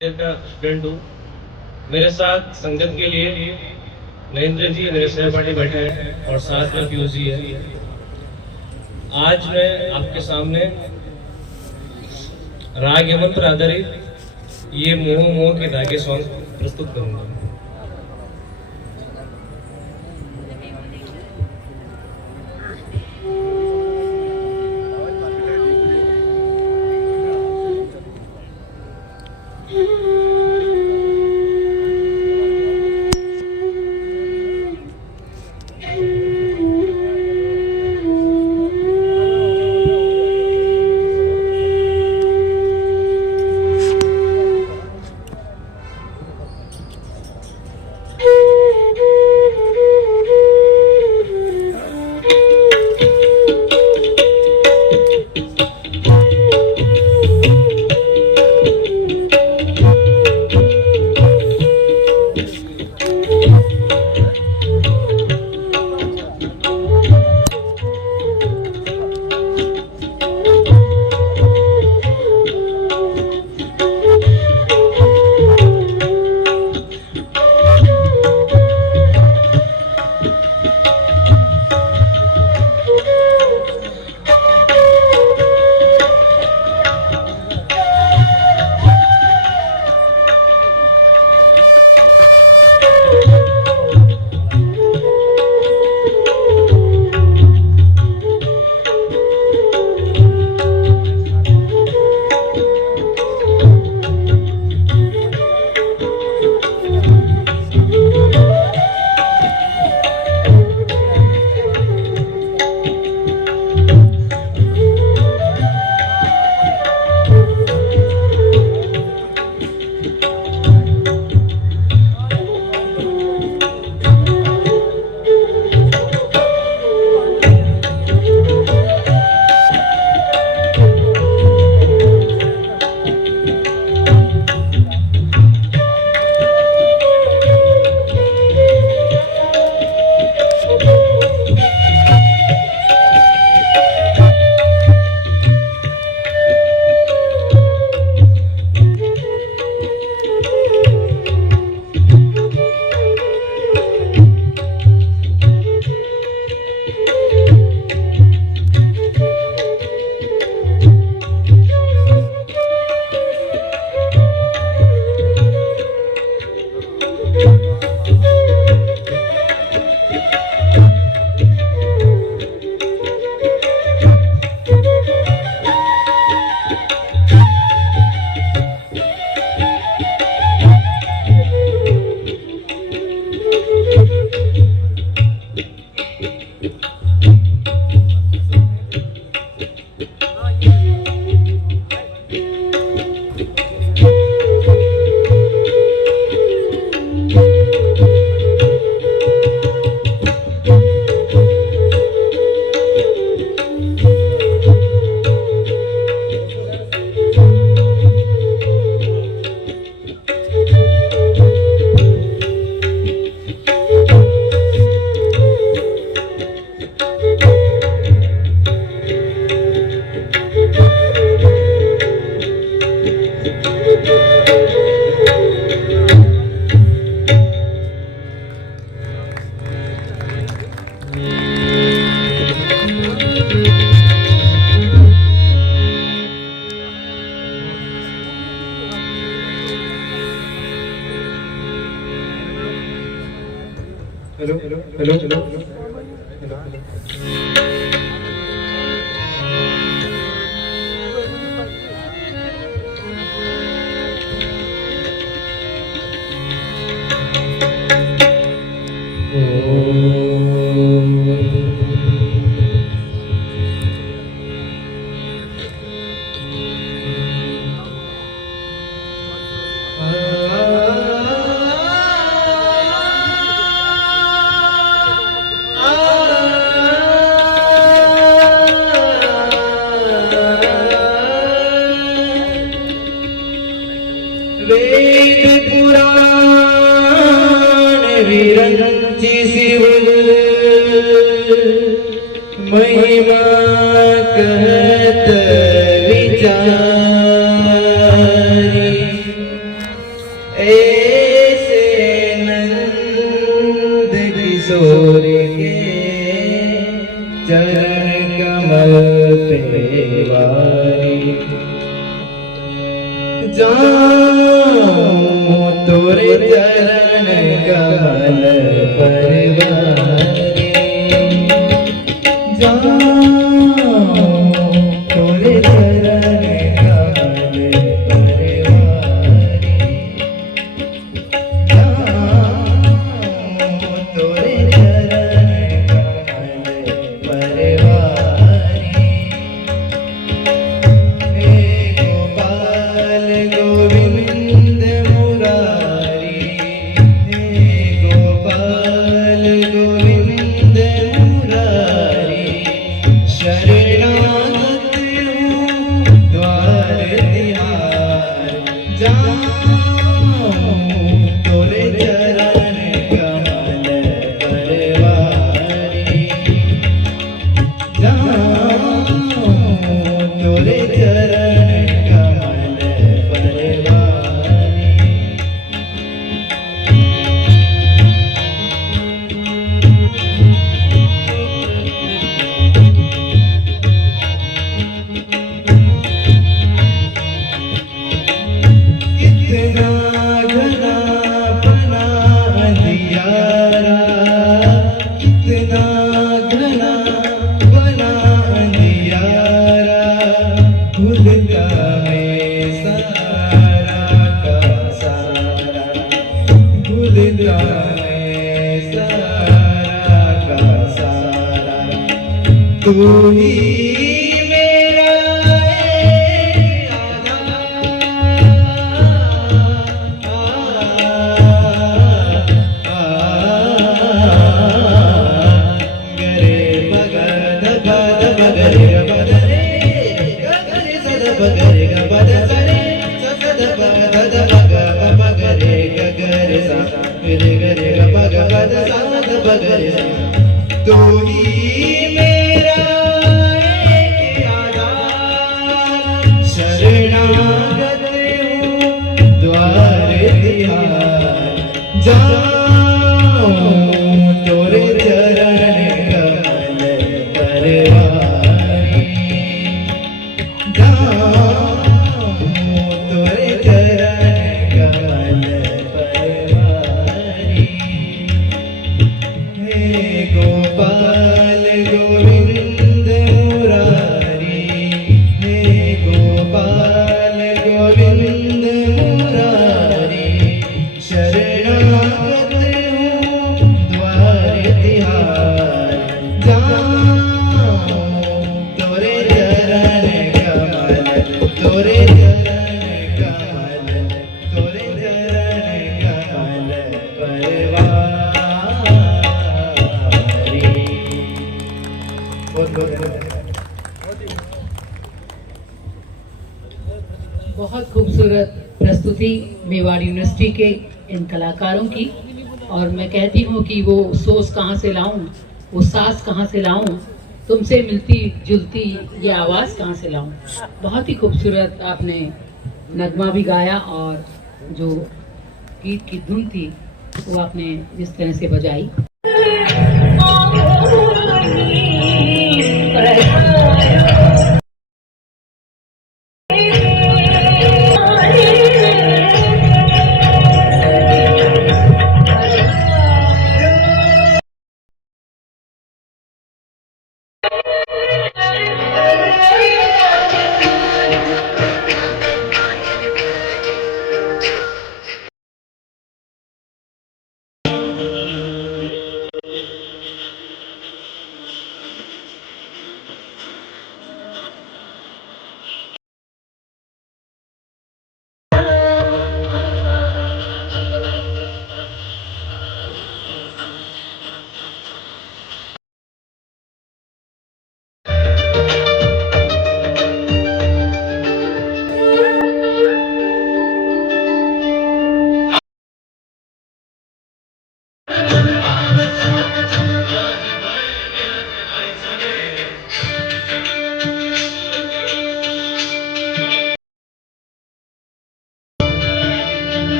का स्टूडेंट हूँ। मेरे साथ संगत के लिए नरेंद्र जी मेरे सहपाठी बैठे हैं और साथ में पीयूष जी है। आज मैं आपके सामने राग यमन पर आधारित ये मोह मोह के धागे सॉन्ग प्रस्तुत करूंगा। वेद पुराण विरंची शिव महिमा कहत विचारी ऐसे नंद किशोर के चरण कमल पे वारी जाऊं तोरे चरण कमल परवारी जाऊं तोरे चरण कमल परवारी जाऊं तोरे चरण कमल परवारी हे गोपाल गोविंद मुरारी हे गोपाल गोविंद मुरारी शरणागत हूँ द्वार तिहार जाऊं तोरे चरण कमल परवारी जाऊं तोरे चरण कमल परवारी कितना घना पना अंधियारा कितना घना पना अंधियारा भूलता मैं सारा का सारा भूलता मैं सारा का सारा तू ही मेरा एक गरे बगद बद बगरे बदरे गरे सद बगरे बद सरे सद बगद बग बगरे गरे सा गरे गरे बग बद साद बगरे तू ही मेरा एक आधार शरणागत हूँ द्वार तिहार जाऊं तोरे चरण कमल परवारी जाऊं तोरे चरण कमल परवारी हे गोपाल गोविंद मुरारी हे गोपाल गोविंद मुरारी शरणागत हूँ द्वार तिहार जाऊं तोरे चरण कमल तोरे चरण कमल तोरे चरण कमल परवारी बहुत खूबसूरत प्रस्तुति मेवाड़ यूनिवर्सिटी के इन कलाकारों की। और मैं कहती हूँ कि वो सोच कहाँ से लाऊं, वो सांस कहाँ से लाऊं, तुमसे मिलती जुलती ये आवाज़ कहाँ से लाऊं। बहुत ही खूबसूरत आपने नगमा भी गाया और जो गीत की धुन थी वो आपने जिस तरह से बजाई।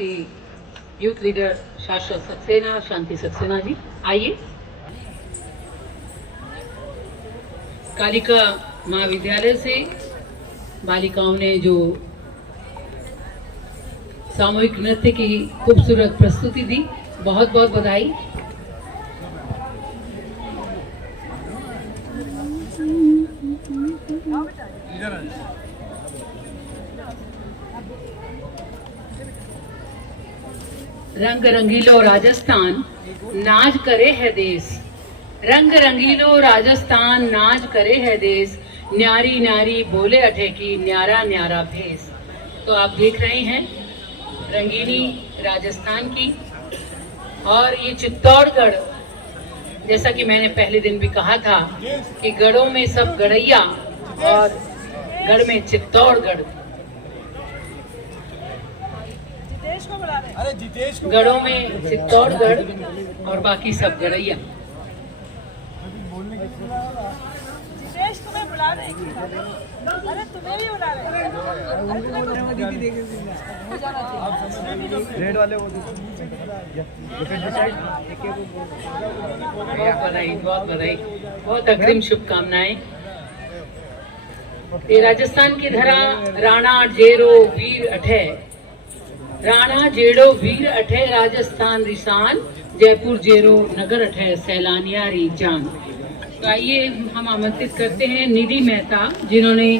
श्री यूथ लीडर शाश्वत सक्सेना, शांति सक्सेना जी आइए। कालिका महाविद्यालय से बालिकाओं ने जो सामूहिक नृत्य की खूबसूरत प्रस्तुति दी, बहुत बहुत बधाई। रंग रंगीलो राजस्थान नाच करे है देश, रंग रंगीलो राजस्थान नाच करे है देश, न्यारी न्यारी बोले अठे की न्यारा न्यारा भेस। तो आप देख रहे हैं रंगीनी राजस्थान की, और ये चित्तौड़गढ़, जैसा कि मैंने पहले दिन भी कहा था कि गढ़ों में सब गढ़ैया और गढ़ में चित्तौड़गढ़, गढ़ों में चित्तौड़गढ़ और बाकी सब गढ़ैया। तुम्हें बुला रहे अरे तुम्हें भी बुला रहे बहुत बधाई, बहुत बधाई, बहुत अग्रिम शुभकामनाएं। ये राजस्थान की धरा राणा जेरो वीर अठे, राणा जेड़ो वीर अठे राजस्थान रिसान, जयपुर जेरो नगर अठे सैलानिया री जान। तो आइए हम आमंत्रित करते हैं निधि मेहता, जिन्होंने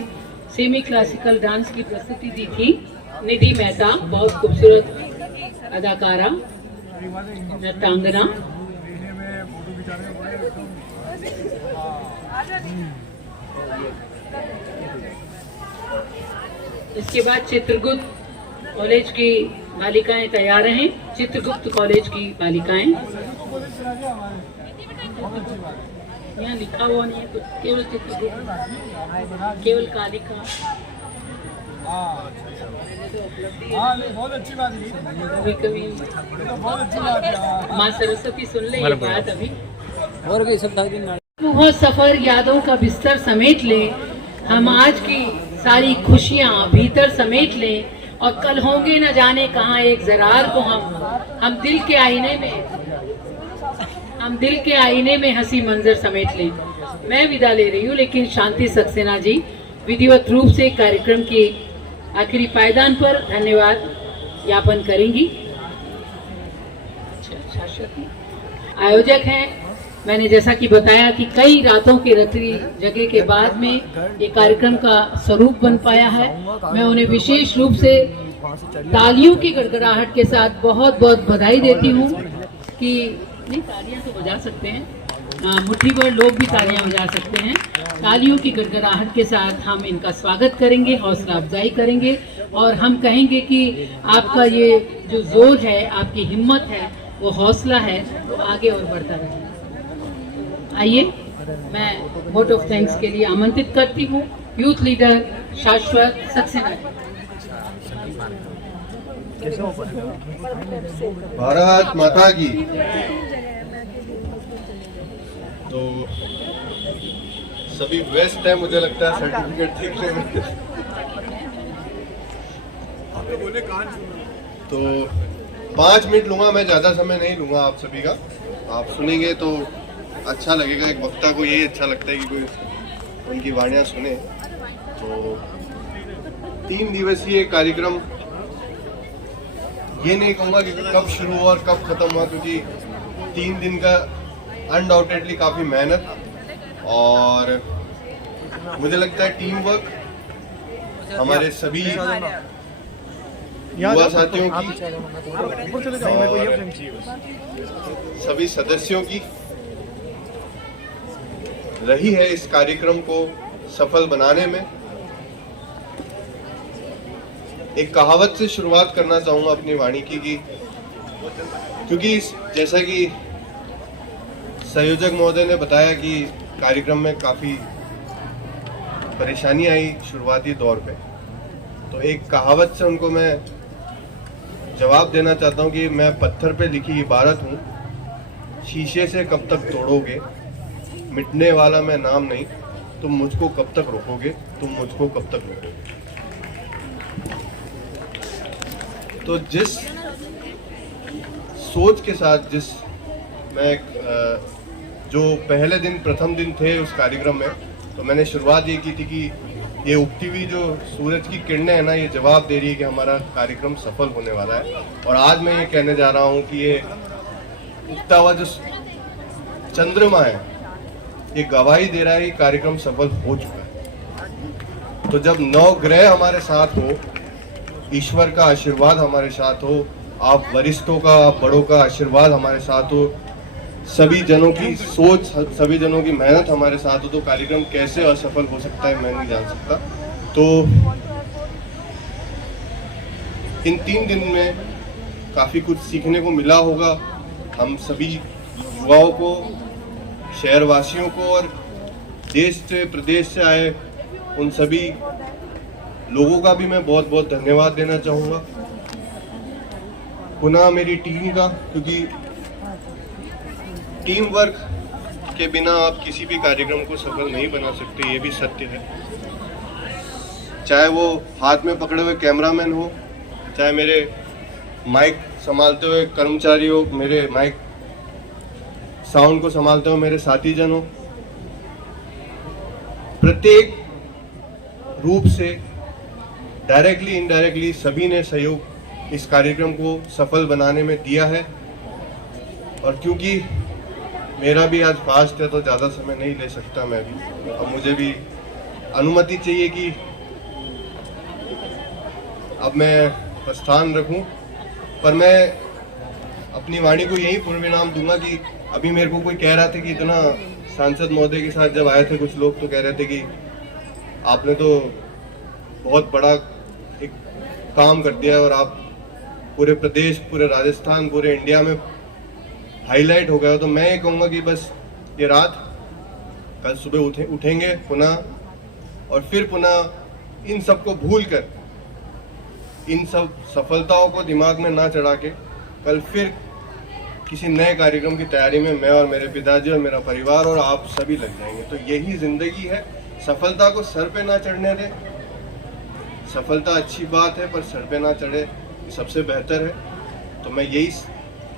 सेमी क्लासिकल डांस की प्रस्तुति दी थी। निधि मेहता बहुत खूबसूरत अदाकारा, नृत्यांगना। इसके बाद चित्रगुप्त कॉलेज की बालिकाएं तैयार हैं। चित्रगुप्त कॉलेज की बालिकाएं, यहाँ लिखा हुआ नहीं है कुछ, केवल चित्रगुप्त, केवल कालिका। बहुत अच्छी बात कभी कभी माँ सरस्वती सुन ले ये बात अभी। वो सफर यादों का बिस्तर समेट ले, हम आज की सारी खुशियाँ भीतर समेट लें, और कल होंगे न जाने कहाँ एक जरार को हम दिल के आईने में हंसी मंजर समेट लें। मैं विदा ले रही हूँ, लेकिन शांति सक्सेना जी विधिवत रूप से कार्यक्रम के आखिरी पायदान पर धन्यवाद ज्ञापन करेंगी। आयोजक हैं, मैंने जैसा कि बताया कि कई रातों की रत्ती जगह के बाद में ये कार्यक्रम का स्वरूप बन पाया है। मैं उन्हें विशेष रूप से तालियों की गड़गड़ाहट के साथ बहुत बहुत बधाई देती हूँ कि नहीं, तालियां तो बजा सकते हैं, मुट्ठी भर लोग भी तालियां बजा सकते हैं। तालियों की गड़गड़ाहट के साथ हम इनका स्वागत करेंगे, हौसला अफजाई करेंगे, और हम कहेंगे कि आपका ये जो जोर है, आपकी हिम्मत है, वो हौसला है, वो आगे और बढ़ता रहे। आइए, मैं वोट ऑफ थैंक्स के लिए आमंत्रित करती हूँ यूथ लीडर शाश्वत सक्सेना। भारत माता की। तो सभी व्यस्त है, मुझे लगता है सर्टिफिकेट देखने में। तो 5 मिनट लूंगा मैं, ज्यादा समय नहीं लूंगा आप सभी का। आप सुनेंगे तो अच्छा लगेगा, एक वक्ता को यही अच्छा लगता है कि कोई उनकी वाणियां सुने। तो 3 दिवसीय कार्यक्रम, ये नहीं कहूँगा कि कब शुरू हुआ और कब खत्म हुआ, क्योंकि 3 दिन का अनडाउटेडली काफ़ी मेहनत, और मुझे लगता है टीम वर्क हमारे सभी युवा साथियों की, सभी सदस्यों की रही है इस कार्यक्रम को सफल बनाने में। एक कहावत से शुरुआत करना चाहूंगा अपनी वाणी की, क्योंकि जैसा कि संयोजक महोदय ने बताया कि कार्यक्रम में काफी परेशानी आई शुरुआती दौर पे, तो एक कहावत से उनको मैं जवाब देना चाहता हूं कि मैं पत्थर पे लिखी इबारत हूं, शीशे से कब तक तोड़ोगे, मिटने वाला मैं नाम नहीं, तुम मुझको कब तक रोकोगे, तुम मुझको कब तक रोकोगे। तो जिस सोच के साथ मैं जो पहले दिन प्रथम दिन थे उस कार्यक्रम में, तो मैंने शुरुआत ये की थी कि ये उगती हुई जो सूरज की किरणें है ना, ये जवाब दे रही है कि हमारा कार्यक्रम सफल होने वाला है। और आज मैं ये कहने जा रहा हूँ कि ये उगता हुआ जो चंद्रमा है, ये गवाही दे रहा है कि कार्यक्रम सफल हो चुका है। तो जब 9 ग्रह हमारे साथ हो, ईश्वर का आशीर्वाद हमारे साथ हो, आप वरिष्ठों का, आप बड़ों का आशीर्वाद हमारे साथ हो, सभी जनों की सोच, सभी जनों की मेहनत हमारे साथ हो, तो कार्यक्रम कैसे असफल हो सकता है मैं नहीं जान सकता। तो इन 3 दिन में काफ़ी कुछ सीखने को मिला होगा हम सभी युवाओं को, शहरवासियों को, और देश से प्रदेश से आए उन सभी लोगों का भी मैं बहुत बहुत धन्यवाद देना चाहूँगा। पुनः मेरी टीम का, क्योंकि टीम वर्क के बिना आप किसी भी कार्यक्रम को सफल नहीं बना सकते, ये भी सत्य है। चाहे वो हाथ में पकड़े हुए कैमरामैन हो, चाहे मेरे माइक संभालते हुए कर्मचारी हो, मेरे माइक साउंड को संभालते हुए मेरे साथी जन हो, प्रत्येक रूप से डायरेक्टली इनडायरेक्टली सभी ने सहयोग इस कार्यक्रम को सफल बनाने में दिया है। और क्योंकि मेरा भी आज फास्ट है तो ज़्यादा समय नहीं ले सकता मैं भी, अब मुझे भी अनुमति चाहिए कि अब मैं प्रस्थान रखूं। पर मैं अपनी वाणी को यही पूर्वविराम दूंगा कि अभी मेरे को कोई कह रहा था कि इतना सांसद महोदय के साथ जब आए थे कुछ लोग, तो कह रहे थे कि आपने तो बहुत बड़ा एक काम कर दिया और आप पूरे प्रदेश, पूरे राजस्थान, पूरे इंडिया में हाईलाइट हो गया। तो मैं ये कहूँगा कि बस ये रात, कल सुबह उठेंगे पुनः, और फिर पुनः इन सब को भूल कर, इन सब सफलताओं को दिमाग में ना चढ़ा के, कल फिर किसी नए कार्यक्रम की तैयारी में मैं और मेरे पिताजी और मेरा परिवार और आप सभी लग जाएंगे। तो यही जिंदगी है, सफलता को सर पे ना चढ़ने दें। सफलता अच्छी बात है, पर सर पे ना चढ़े सबसे बेहतर है। तो मैं यही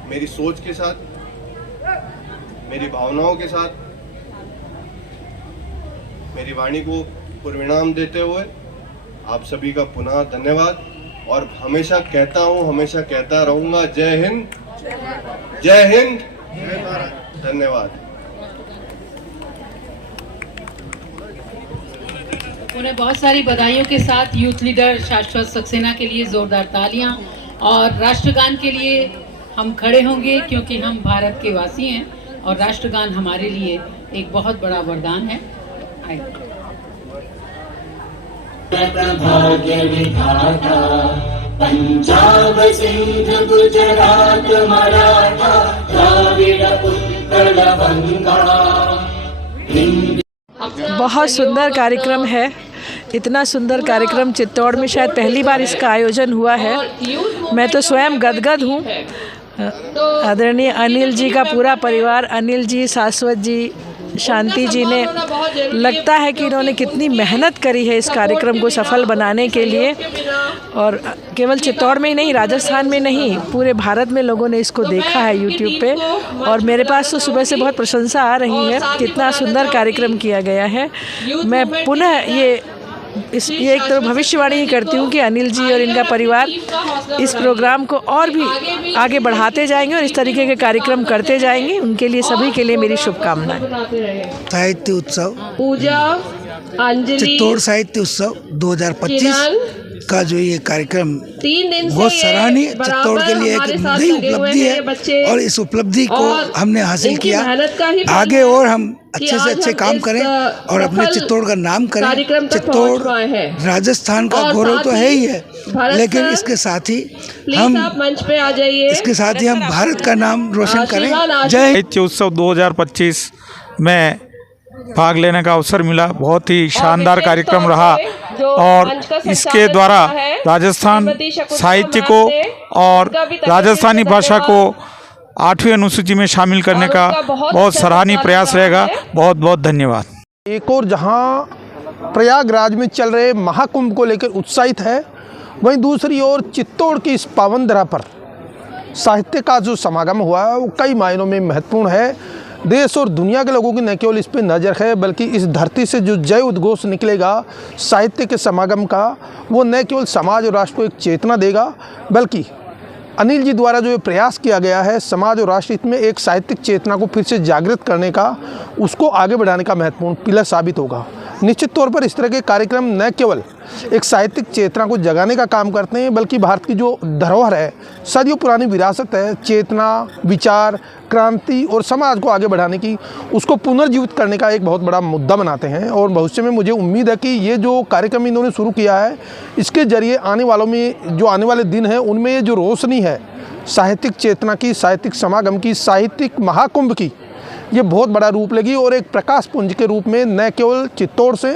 मेरी सोच के साथ, मेरी भावनाओं के साथ, मेरी वाणी को परिणाम देते हुए आप सभी का पुनः धन्यवाद, और हमेशा कहता हूँ, हमेशा कहता रहूंगा, जय हिंद, जय हिंद, धन्यवाद। उन्हें बहुत सारी बधाइयों के साथ यूथ लीडर शाश्वत सक्सेना के लिए जोरदार तालियां, और राष्ट्रगान के लिए हम खड़े होंगे क्योंकि हम भारत के वासी हैं और राष्ट्रगान हमारे लिए एक बहुत बड़ा वरदान है। भाग्य विधाता, पंजाब सिंध गुजरात मराठा द्राविड़ उत्कल बंगा। बहुत सुंदर कार्यक्रम है। इतना सुंदर कार्यक्रम चित्तौड़ में शायद पहली बार इसका आयोजन हुआ है। मैं तो स्वयं गदगद हूँ। आदरणीय अनिल जी का पूरा परिवार, अनिल जी, शाश्वत जी, शांति जी ने, लगता है कि इन्होंने कितनी मेहनत करी है इस कार्यक्रम को सफल बनाने के लिए। और केवल चित्तौड़ में ही नहीं, राजस्थान में नहीं, पूरे भारत में लोगों ने इसको देखा है यूट्यूब पे। और मेरे पास तो सुबह से बहुत प्रशंसा आ रही है, कितना सुंदर कार्यक्रम किया गया है। मैं पुनः ये एक तो भविष्यवाणी ही करती हूँ कि अनिल जी और इनका परिवार इस प्रोग्राम को और भी आगे बढ़ाते जाएंगे और इस तरीके के कार्यक्रम करते जाएंगे। उनके लिए, सभी के लिए मेरी शुभकामनाएं। साहित्य उत्सव पूजा, अंजलि, चित्तौड़ साहित्य उत्सव 2025 का जो ये कार्यक्रम 3 दिन से बहुत सराहनीय, चित्तौड़ के लिए एक नई उपलब्धि है और इस उपलब्धि को हमने हासिल किया। आगे और हम अच्छे से अच्छे काम करें और अपने चित्तौड़ का नाम करें। चित्तौड़ राजस्थान का गौरव तो है ही है, लेकिन इसके साथ ही हम मंच पे आ जाइए, इसके साथ ही हम भारत का नाम रोशन करें। जय साहित्य उत्सव 2025 में भाग लेने का अवसर मिला। बहुत ही शानदार कार्यक्रम रहा और इसके द्वारा राजस्थान साहित्य को और राजस्थानी भाषा को 8वीं अनुसूची में शामिल करने का बहुत सराहनीय प्रयास रहेगा। बहुत बहुत धन्यवाद। एक और जहां प्रयागराज में चल रहे महाकुंभ को लेकर उत्साहित है, वहीं दूसरी ओर चित्तौड़ की इस पावन धरा पर साहित्य का जो समागम हुआ है वो कई मायनों में महत्वपूर्ण है। देश और दुनिया के लोगों की न केवल इस पर नज़र है, बल्कि इस धरती से जो जय उद्घोष निकलेगा साहित्य के समागम का, वो न केवल समाज और राष्ट्र को एक चेतना देगा, बल्कि अनिल जी द्वारा जो ये प्रयास किया गया है समाज और राष्ट्र हित में एक साहित्यिक चेतना को फिर से जागृत करने का, उसको आगे बढ़ाने का महत्वपूर्ण पिलर साबित होगा। निश्चित तौर पर इस तरह के कार्यक्रम न केवल एक साहित्यिक चेतना को जगाने का काम करते हैं, बल्कि भारत की जो धरोहर है, सदियों पुरानी विरासत है, चेतना, विचार, क्रांति और समाज को आगे बढ़ाने की, उसको पुनर्जीवित करने का एक बहुत बड़ा मुद्दा बनाते हैं। और भविष्य में मुझे उम्मीद है कि ये जो कार्यक्रम इन्होंने शुरू किया है, इसके जरिए आने वाले दिन हैं उनमें ये जो रोशनी है साहित्यिक चेतना की, साहित्यिक समागम की, साहित्यिक महाकुंभ की, ये बहुत बड़ा रूप लेगी और एक प्रकाश पुंज के रूप में न केवल चित्तौड़ से,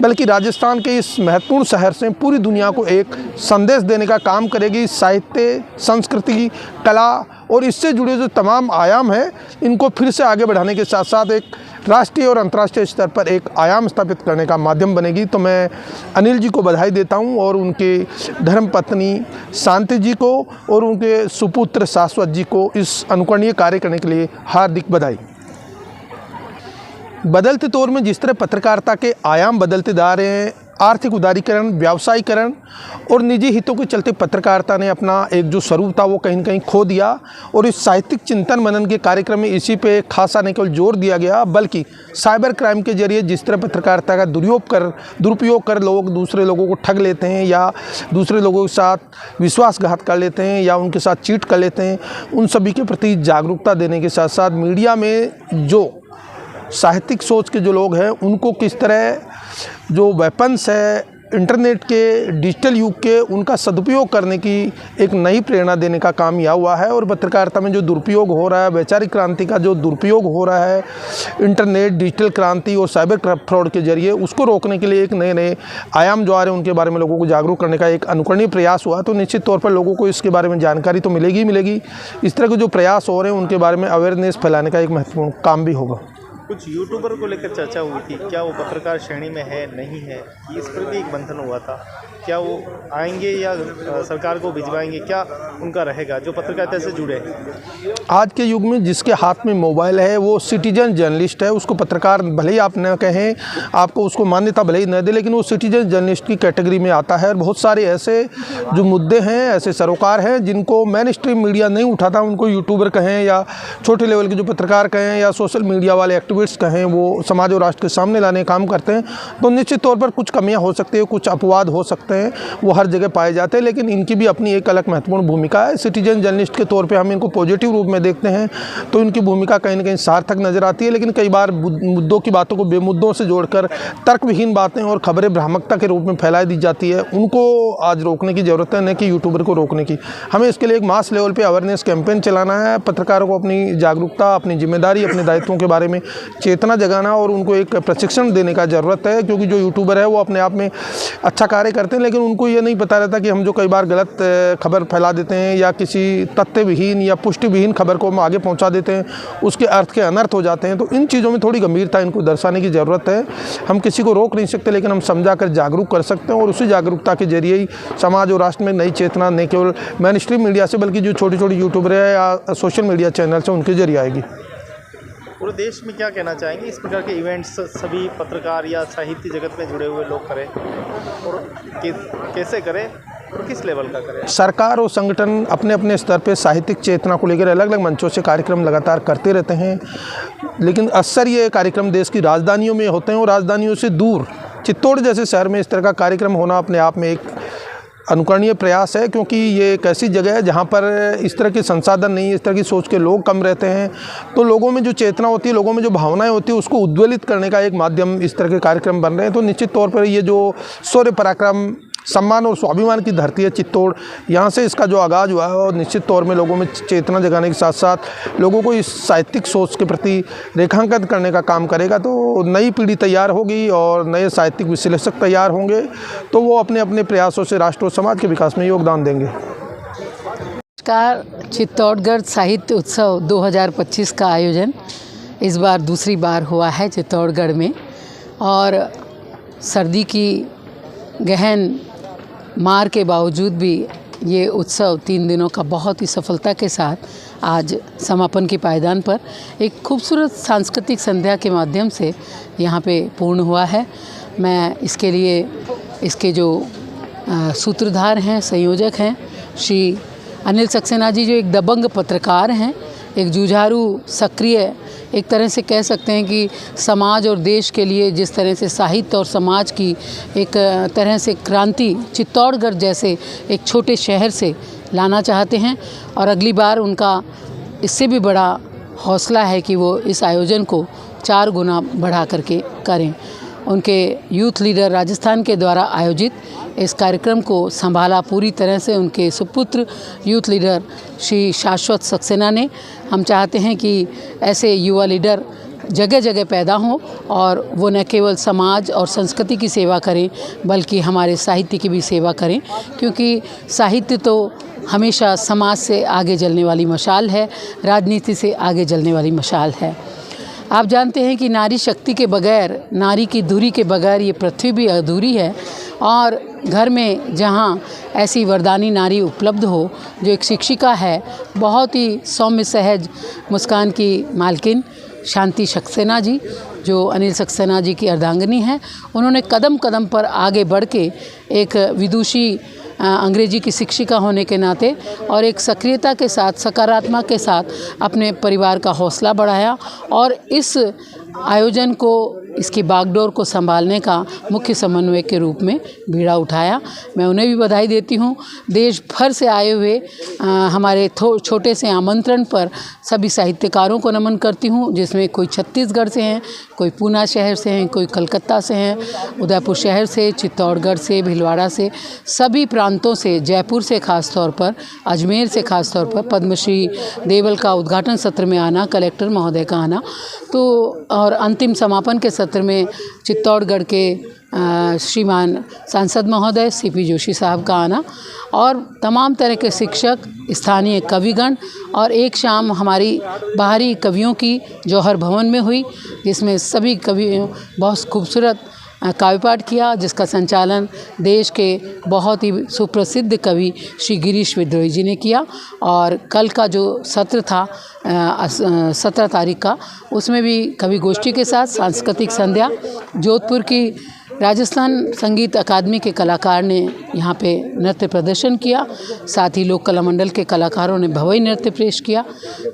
बल्कि राजस्थान के इस महत्वपूर्ण शहर से पूरी दुनिया को एक संदेश देने का काम करेगी। साहित्य, संस्कृति, कला और इससे जुड़े जो तमाम आयाम हैं, इनको फिर से आगे बढ़ाने के साथ साथ एक राष्ट्रीय और अंतर्राष्ट्रीय स्तर पर एक आयाम स्थापित करने का माध्यम बनेगी। तो मैं अनिल जी को बधाई देता हूं और उनके धर्मपत्नी शांति जी को और उनके सुपुत्र शाश्वत जी को इस अनुकरणीय कार्य करने के लिए हार्दिक बधाई। बदलते दौर में जिस तरह पत्रकारिता के आयाम बदलते जा रहे हैं, आर्थिक उदारीकरण, व्यावसायीकरण और निजी हितों के चलते पत्रकारिता ने अपना एक जो स्वरूप था वो कहीं न कहीं खो दिया। और इस साहित्यिक चिंतन मनन के कार्यक्रम में इसी पे खासा न केवल जोर दिया गया, बल्कि साइबर क्राइम के जरिए जिस तरह पत्रकारिता का दुरुपयोग कर लोग दूसरे लोगों को ठग लेते हैं या दूसरे लोगों के साथ विश्वासघात कर लेते हैं या उनके साथ चीट कर लेते हैं, उन सभी के प्रति जागरूकता देने के साथ साथ मीडिया में जो साहित्यिक सोच के जो लोग हैं उनको किस तरह जो वेपन्स है इंटरनेट के, डिजिटल युग के, उनका सदुपयोग करने की एक नई प्रेरणा देने का काम यह हुआ है। और पत्रकारिता में जो दुरुपयोग हो रहा है, वैचारिक क्रांति का जो दुरुपयोग हो रहा है इंटरनेट, डिजिटल क्रांति और साइबर फ्रॉड के जरिए, उसको रोकने के लिए एक नए आयाम जो आ रहे हैं उनके बारे में लोगों को जागरूक करने का एक अनुकरणीय प्रयास हुआ। तो निश्चित तौर पर लोगों को इसके बारे में जानकारी तो मिलेगी। इस तरह के जो प्रयास हो रहे हैं उनके बारे में अवेयरनेस फैलाने का एक महत्वपूर्ण काम भी होगा। कुछ यूट्यूबर को लेकर चर्चा हुई थी, क्या वो पत्रकार श्रेणी में है, नहीं है, इस पर भी एक मंथन हुआ था। क्या वो आएंगे या सरकार को भिजवाएंगे, क्या उनका रहेगा जो पत्रकारिता से जुड़े हैं? आज के युग में जिसके हाथ में मोबाइल है वो सिटीजन जर्नलिस्ट है। उसको पत्रकार भले ही आप न कहें, आपको उसको मान्यता भले ही न दे, लेकिन वो सिटीजन जर्नलिस्ट की कैटेगरी में आता है। और बहुत सारे ऐसे जो मुद्दे हैं, ऐसे सरोकार हैं जिनको मेन स्ट्रीम मीडिया नहीं उठाता, उनको यूट्यूबर कहें या छोटे लेवल के जो पत्रकार कहें या सोशल मीडिया वाले एक्टिविस्ट कहें, वो समाज और राष्ट्र के सामने लाने का काम करते हैं। तो निश्चित तौर पर कुछ कमियाँ हो सकती है, कुछ अपवाद हो सकते हैं, वो हर जगह पाए जाते हैं, लेकिन इनकी भी अपनी एक अलग महत्वपूर्ण भूमिका है। सिटीजन जर्नलिस्ट के तौर पे हम इनको पॉजिटिव रूप में देखते हैं तो इनकी भूमिका कहीं न कहीं सार्थक नज़र आती है। लेकिन कई बार मुद्दों की बातों को बेमुद्दों से जोड़कर तर्कविहीन बातें और खबरें भ्रामकता के रूप में फैलाई दी जाती है, उनको आज रोकने की ज़रूरत है, न कि यूट्यूबर को रोकने की। हमें इसके लिए एक मास लेवल पर अवेयरनेस कैंपेन चलाना है, पत्रकारों को अपनी जागरूकता, अपनी जिम्मेदारी, अपने दायित्वों के बारे में चेतना जगाना और उनको एक प्रशिक्षण देने का ज़रूरत है। क्योंकि जो यूट्यूबर है वो अपने आप में अच्छा कार्य करते हैं, लेकिन उनको ये नहीं पता रहता कि हम जो कई बार गलत खबर फैला देते हैं या किसी तथ्यविहीन या पुष्टिविहीन खबर को हम आगे पहुंचा देते हैं, उसके अर्थ के अनर्थ हो जाते हैं। तो इन चीज़ों में थोड़ी गंभीरता इनको दर्शाने की ज़रूरत है। हम किसी को रोक नहीं सकते, लेकिन हम समझा कर जागरूक कर सकते हैं और उसी जागरूकता के जरिए ही समाज और राष्ट्र में नई चेतना न केवल मेन स्ट्रीम मीडिया से, बल्कि जो छोटे छोटे यूट्यूबर है या सोशल मीडिया चैनल से, उनके जरिए आएगी। पूरे देश में क्या कहना चाहेंगे इस प्रकार के इवेंट्स सभी पत्रकार या साहित्य जगत में जुड़े हुए लोग करें और कैसे करें और किस लेवल का करें? सरकार और संगठन अपने अपने स्तर पे साहित्यिक चेतना को लेकर अलग अलग मंचों से कार्यक्रम लगातार करते रहते हैं, लेकिन अक्सर ये कार्यक्रम देश की राजधानियों में होते हैं और राजधानियों से दूर चित्तौड़ जैसे शहर में इस तरह का कार्यक्रम होना अपने आप में एक अनुकरणीय प्रयास है। क्योंकि ये एक ऐसी जगह है जहाँ पर इस तरह के संसाधन नहीं है, इस तरह की सोच के लोग कम रहते हैं। तो लोगों में जो चेतना होती है, लोगों में जो भावनाएं होती है, उसको उद्वेलित करने का एक माध्यम इस तरह के कार्यक्रम बन रहे हैं। तो निश्चित तौर पर ये जो शौर्य पराक्रम, सम्मान और स्वाभिमान की धरती है चित्तौड़, यहाँ से इसका जो आगाज़ हुआ है और निश्चित तौर में लोगों में चेतना जगाने के साथ साथ लोगों को इस साहित्यिक सोच के प्रति रेखांकन करने का काम करेगा। तो नई पीढ़ी तैयार होगी और नए साहित्यिक विश्लेषक तैयार होंगे, तो वो अपने अपने प्रयासों से राष्ट्र और समाज के विकास में योगदान देंगे। नमस्कार। चित्तौड़गढ़ साहित्य उत्सव 2025 का आयोजन इस बार दूसरी बार हुआ है चित्तौड़गढ़ में, और सर्दी की गहन मार के बावजूद भी ये उत्सव 3 दिनों का बहुत ही सफलता के साथ आज समापन के पायदान पर एक खूबसूरत सांस्कृतिक संध्या के माध्यम से यहाँ पे पूर्ण हुआ है। मैं इसके लिए इसके जो सूत्रधार हैं, संयोजक हैं, श्री अनिल सक्सेना जी, जो एक दबंग पत्रकार हैं, एक जुझारू, सक्रिय, एक तरह से कह सकते हैं कि समाज और देश के लिए जिस तरह से साहित्य और समाज की एक तरह से क्रांति चित्तौड़गढ़ जैसे एक छोटे शहर से लाना चाहते हैं, और अगली बार उनका इससे भी बड़ा हौसला है कि वो इस आयोजन को 4 गुना बढ़ा करके करें। उनके यूथ लीडर राजस्थान के द्वारा आयोजित इस कार्यक्रम को संभाला पूरी तरह से उनके सुपुत्र यूथ लीडर श्री शाश्वत सक्सेना ने। हम चाहते हैं कि ऐसे युवा लीडर जगह जगह पैदा हों और वो न केवल समाज और संस्कृति की सेवा करें बल्कि हमारे साहित्य की भी सेवा करें, क्योंकि साहित्य तो हमेशा समाज से आगे जलने वाली मशाल है, राजनीति से आगे जलने वाली मशाल है। आप जानते हैं कि नारी शक्ति के बगैर, नारी की धुरी के बगैर ये पृथ्वी भी अधूरी है, और घर में जहाँ ऐसी वरदानी नारी उपलब्ध हो जो एक शिक्षिका है, बहुत ही सौम्य सहज मुस्कान की मालकिन शांति सक्सेना जी, जो अनिल सक्सेना जी की अर्धांगिनी हैं, उन्होंने कदम कदम पर आगे बढ़ के एक विदुषी अंग्रेजी की शिक्षिका होने के नाते और एक सक्रियता के साथ, सकारात्मक के साथ अपने परिवार का हौसला बढ़ाया और इस आयोजन को, इसकी बागडोर को संभालने का मुख्य समन्वयक के रूप में बीड़ा उठाया। मैं उन्हें भी बधाई देती हूँ। देश भर से आए हुए हमारे छोटे से आमंत्रण पर सभी साहित्यकारों को नमन करती हूँ, जिसमें कोई छत्तीसगढ़ से हैं, कोई पूना शहर से हैं, कोई कलकत्ता से हैं, उदयपुर शहर से, चित्तौड़गढ़ से, भीलवाड़ा से, सभी प्रांतों से, जयपुर से खास तौर पर, अजमेर से खास तौर पर, पद्मश्री देवल का उद्घाटन सत्र में आना, कलेक्टर महोदय का आना, तो और अंतिम समापन के सत्र में चित्तौड़गढ़ के श्रीमान सांसद महोदय सीपी जोशी साहब का आना, और तमाम तरह के शिक्षक, स्थानीय कविगण, और एक शाम हमारी बाहरी कवियों की जौहर भवन में हुई, जिसमें सभी कवियों बहुत खूबसूरत काव्य पाठ किया, जिसका संचालन देश के बहुत ही सुप्रसिद्ध कवि श्री गिरीश विद्रोही जी ने किया। और कल का जो सत्र था 17 तारीख का, उसमें भी कवि गोष्ठी के साथ सांस्कृतिक संध्या, जोधपुर की राजस्थान संगीत अकादमी के कलाकार ने यहाँ पे नृत्य प्रदर्शन किया, साथ ही लोक कला मंडल के कलाकारों ने भवई नृत्य पेश किया।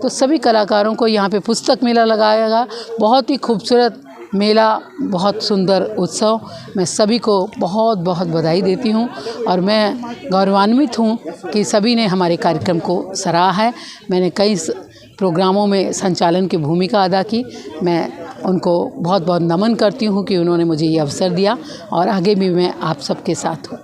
तो सभी कलाकारों को यहाँ पे पुस्तक मेला लगाया गया, बहुत ही खूबसूरत मेला, बहुत सुंदर उत्सव। मैं सभी को बहुत बहुत बधाई देती हूँ और मैं गौरवान्वित हूँ कि सभी ने हमारे कार्यक्रम को सराहा है। मैंने कई प्रोग्रामों में संचालन की भूमिका अदा की। मैं उनको बहुत बहुत नमन करती हूँ कि उन्होंने मुझे ये अवसर दिया और आगे भी मैं आप सबके साथ हूँ।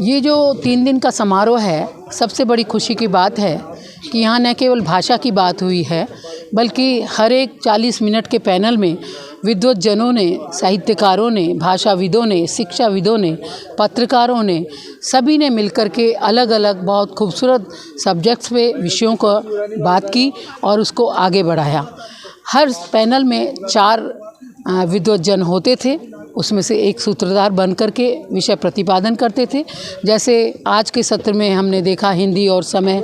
ये जो 3 दिन का समारोह है, सबसे बड़ी खुशी की बात है कि यहाँ न केवल भाषा की बात हुई है, बल्कि हर एक 40 मिनट के पैनल में विद्वज्जनों ने, साहित्यकारों ने, भाषाविदों ने, शिक्षाविदों ने, पत्रकारों ने, सभी ने मिलकर के अलग अलग बहुत खूबसूरत सब्जेक्ट्स पे, विषयों को बात की और उसको आगे बढ़ाया। हर पैनल में 4 विद्वज्जन होते थे, उसमें से एक सूत्रधार बन कर के विषय प्रतिपादन करते थे। जैसे आज के सत्र में हमने देखा हिंदी और समय,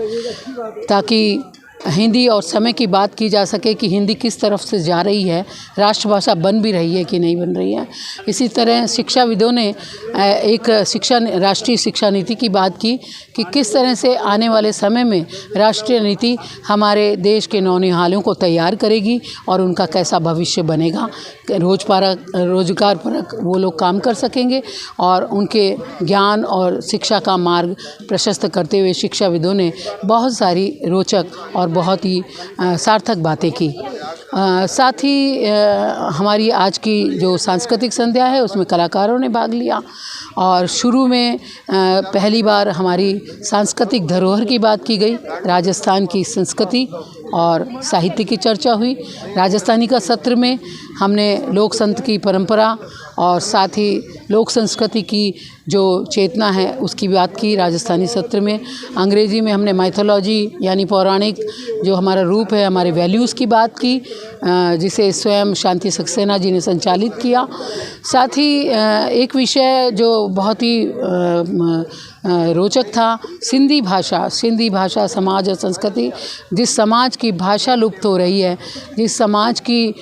ताकि हिंदी और समय की बात की जा सके कि हिंदी किस तरफ से जा रही है, राष्ट्रभाषा बन भी रही है कि नहीं बन रही है। इसी तरह शिक्षाविदों ने एक राष्ट्रीय शिक्षा नीति की बात की कि किस तरह से आने वाले समय में राष्ट्रीय नीति हमारे देश के नौनिहालों को तैयार करेगी और उनका कैसा भविष्य बनेगा, रोजगार परक वो लोग काम कर सकेंगे और उनके ज्ञान और शिक्षा का मार्ग प्रशस्त करते हुए शिक्षाविदों ने बहुत सारी रोचक और बहुत ही सार्थक बातें की। साथ ही हमारी आज की जो सांस्कृतिक संध्या है उसमें कलाकारों ने भाग लिया और शुरू में पहली बार हमारी सांस्कृतिक धरोहर की बात की गई, राजस्थान की संस्कृति और साहित्य की चर्चा हुई। राजस्थानी का सत्र में हमने लोक संत की परंपरा और साथ ही लोक संस्कृति की जो चेतना है उसकी बात की राजस्थानी सत्र में। अंग्रेज़ी में हमने माइथोलॉजी यानी पौराणिक जो हमारा रूप है, हमारे वैल्यूज़ की बात की, जिसे स्वयं शांति सक्सेना जी ने संचालित किया। साथ ही एक विषय जो बहुत ही रोचक था, सिंधी भाषा समाज और संस्कृति। जिस समाज की भाषा लुप्त हो रही है, जिस समाज की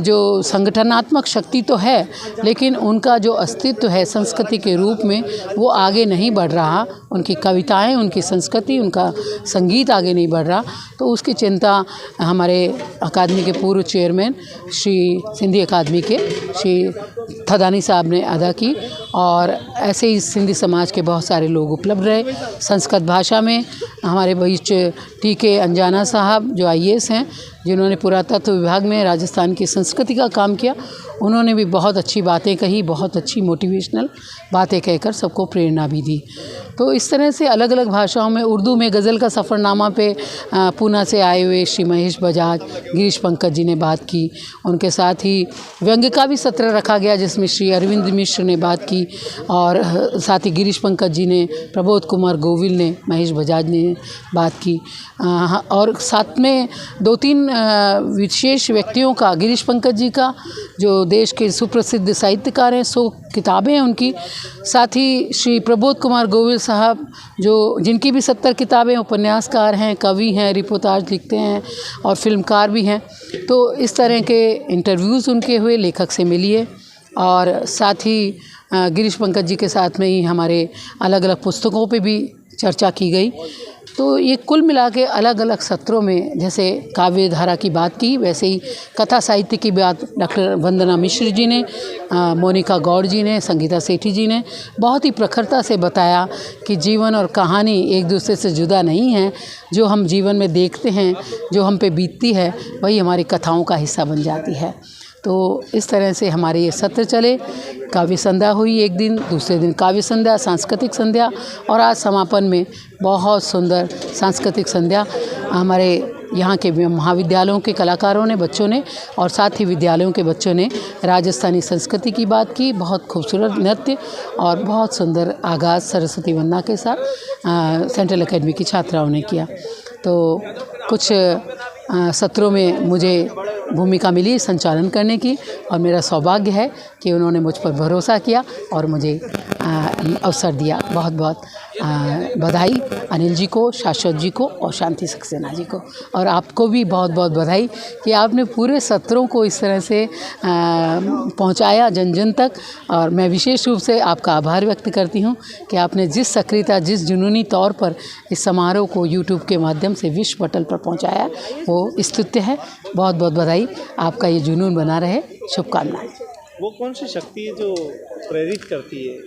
जो संगठनात्मक शक्ति तो है, लेकिन उनका जो अस्तित्व है संस्कृति के रूप में वो आगे नहीं बढ़ रहा, उनकी कविताएं, उनकी संस्कृति, उनका संगीत आगे नहीं बढ़ रहा, तो उसकी चिंता हमारे अकादमी के पूर्व चेयरमैन श्री सिंधी अकादमी के श्री थदानी साहब ने अदा की। और ऐसे ही सिंधी समाज के बहुत सारे लोग उपलब्ध रहे। संस्कृत भाषा में हमारे बीच टीके अंजाना साहब जो IAS हैं, जिन्होंने पुरातत्व विभाग में राजस्थान की संस्कृति का काम किया, उन्होंने भी बहुत अच्छी बातें कही, बहुत अच्छी मोटिवेशनल बातें कहकर सबको प्रेरणा भी दी। तो इस तरह से अलग अलग भाषाओं में, उर्दू में गज़ल का सफ़रनामा पे पूना से आए हुए श्री महेश बजाज, गिरीश पंकज जी ने बात की। उनके साथ ही व्यंग्य का भी सत्र रखा गया जिसमें श्री अरविंद मिश्र ने बात की, और साथ ही गिरीश पंकज जी ने, प्रबोध कुमार गोविल ने, महेश बजाज ने बात की। और साथ में 2-3 विशेष व्यक्तियों का, गिरीश पंकज जी का जो देश के सुप्रसिद्ध साहित्यकार हैं, 100 किताबें हैं उनकी। साथ ही श्री प्रबोध कुमार गोविल साहब जो जिनकी भी 70 किताबें, उपन्यासकार हैं, कवि हैं, रिपोर्टाज लिखते हैं और फिल्मकार भी हैं। तो इस तरह के इंटरव्यूज़ उनके हुए, लेखक से मिलिए। और साथ ही गिरीश पंकज जी के साथ में ही हमारे अलग अलग पुस्तकों पे भी चर्चा की गई। तो ये कुल मिला के अलग अलग सत्रों में, जैसे काव्य धारा की बात की, वैसे ही कथा साहित्य की बात डॉक्टर वंदना मिश्र जी ने, मोनिका गौड़ जी ने, संगीता सेठी जी ने बहुत ही प्रखरता से बताया कि जीवन और कहानी एक दूसरे से जुदा नहीं है। जो हम जीवन में देखते हैं, जो हम पे बीतती है, वही हमारी कथाओं का हिस्सा बन जाती है। तो इस तरह से हमारे ये सत्र चले। काव्य संध्या हुई एक दिन, दूसरे दिन काव्य संध्या, सांस्कृतिक संध्या, और आज समापन में बहुत सुंदर सांस्कृतिक संध्या हमारे यहाँ के महाविद्यालयों के कलाकारों ने, बच्चों ने, और साथ ही विद्यालयों के बच्चों ने राजस्थानी संस्कृति की बात की। बहुत खूबसूरत नृत्य और बहुत सुंदर आगाज़ सरस्वती वंदना के साथ सेंट्रल एकेडमी की छात्राओं ने किया। तो कुछ सत्रों में मुझे भूमिका मिली संचालन करने की, और मेरा सौभाग्य है कि उन्होंने मुझ पर भरोसा किया और मुझे अवसर दिया। बहुत बहुत बधाई अनिल जी को, शाश्वत जी को और शांति सक्सेना जी को, और आपको भी बहुत बहुत बधाई कि आपने पूरे सत्रों को इस तरह से पहुंचाया जन जन तक। और मैं विशेष रूप से आपका आभार व्यक्त करती हूं कि आपने जिस सक्रियता, जिस जुनूनी तौर पर इस समारोह को यूट्यूब के माध्यम से विश्व पटल पर पहुंचाया, वो स्तुत्य है। बहुत बहुत बधाई, आपका ये जुनून बना रहे, शुभकामनाएं। वो कौन सी शक्ति है जो प्रेरित करती है?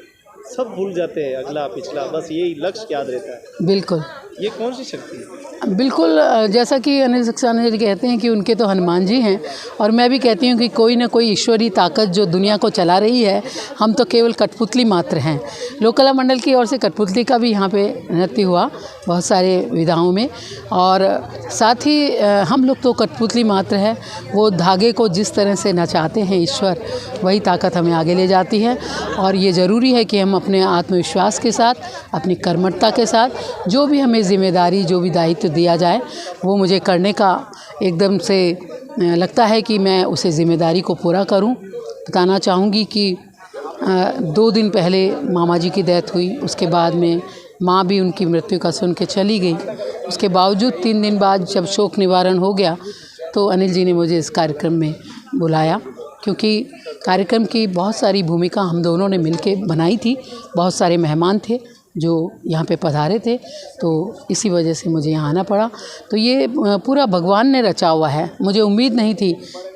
सब भूल जाते हैं, अगला पिछला, बस यही लक्ष्य याद रहता है। बिल्कुल, ये कौन सी शक्ति है? बिल्कुल, जैसा कि अनिल सक्सेना जी कहते हैं कि उनके तो हनुमान जी हैं, और मैं भी कहती हूँ कि कोई ना कोई ईश्वरीय ताकत जो दुनिया को चला रही है, हम तो केवल कठपुतली मात्र हैं। लोक कला मंडल की ओर से कठपुतली का भी यहाँ पे नृत्य हुआ बहुत सारे विधाओं में, और साथ ही हम लोग तो कठपुतली मात्र है। वो धागे को जिस तरह से नचाते हैं ईश्वर, वही ताकत हमें आगे ले जाती है। और ये ज़रूरी है कि हम अपने आत्मविश्वास के साथ, अपनी कर्मठता के साथ, जो भी हमें जिम्मेदारी, जो भी दायित्व दिया जाए, वो मुझे करने का एकदम से लगता है कि मैं उसे ज़िम्मेदारी को पूरा करूं। बताना चाहूँगी कि 2 दिन पहले मामा जी की डेथ हुई, उसके बाद में माँ भी उनकी मृत्यु का सुन के चली गई। उसके बावजूद 3 दिन बाद जब शोक निवारण हो गया, तो अनिल जी ने मुझे इस कार्यक्रम में बुलाया, क्योंकि कार्यक्रम की बहुत सारी भूमिका हम दोनों ने मिलके बनाई थी। बहुत सारे मेहमान थे जो यहाँ पे पधारे थे, तो इसी वजह से मुझे यहाँ आना पड़ा। तो ये पूरा भगवान ने रचा हुआ है। मुझे उम्मीद नहीं थी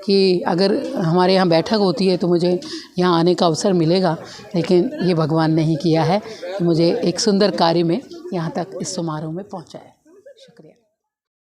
कि अगर हमारे यहाँ बैठक होती है तो मुझे यहाँ आने का अवसर मिलेगा, लेकिन ये भगवान ने ही किया है कि मुझे एक सुंदर कार्य में यहाँ तक इस समारोह में पहुँचाया। शुक्रिया।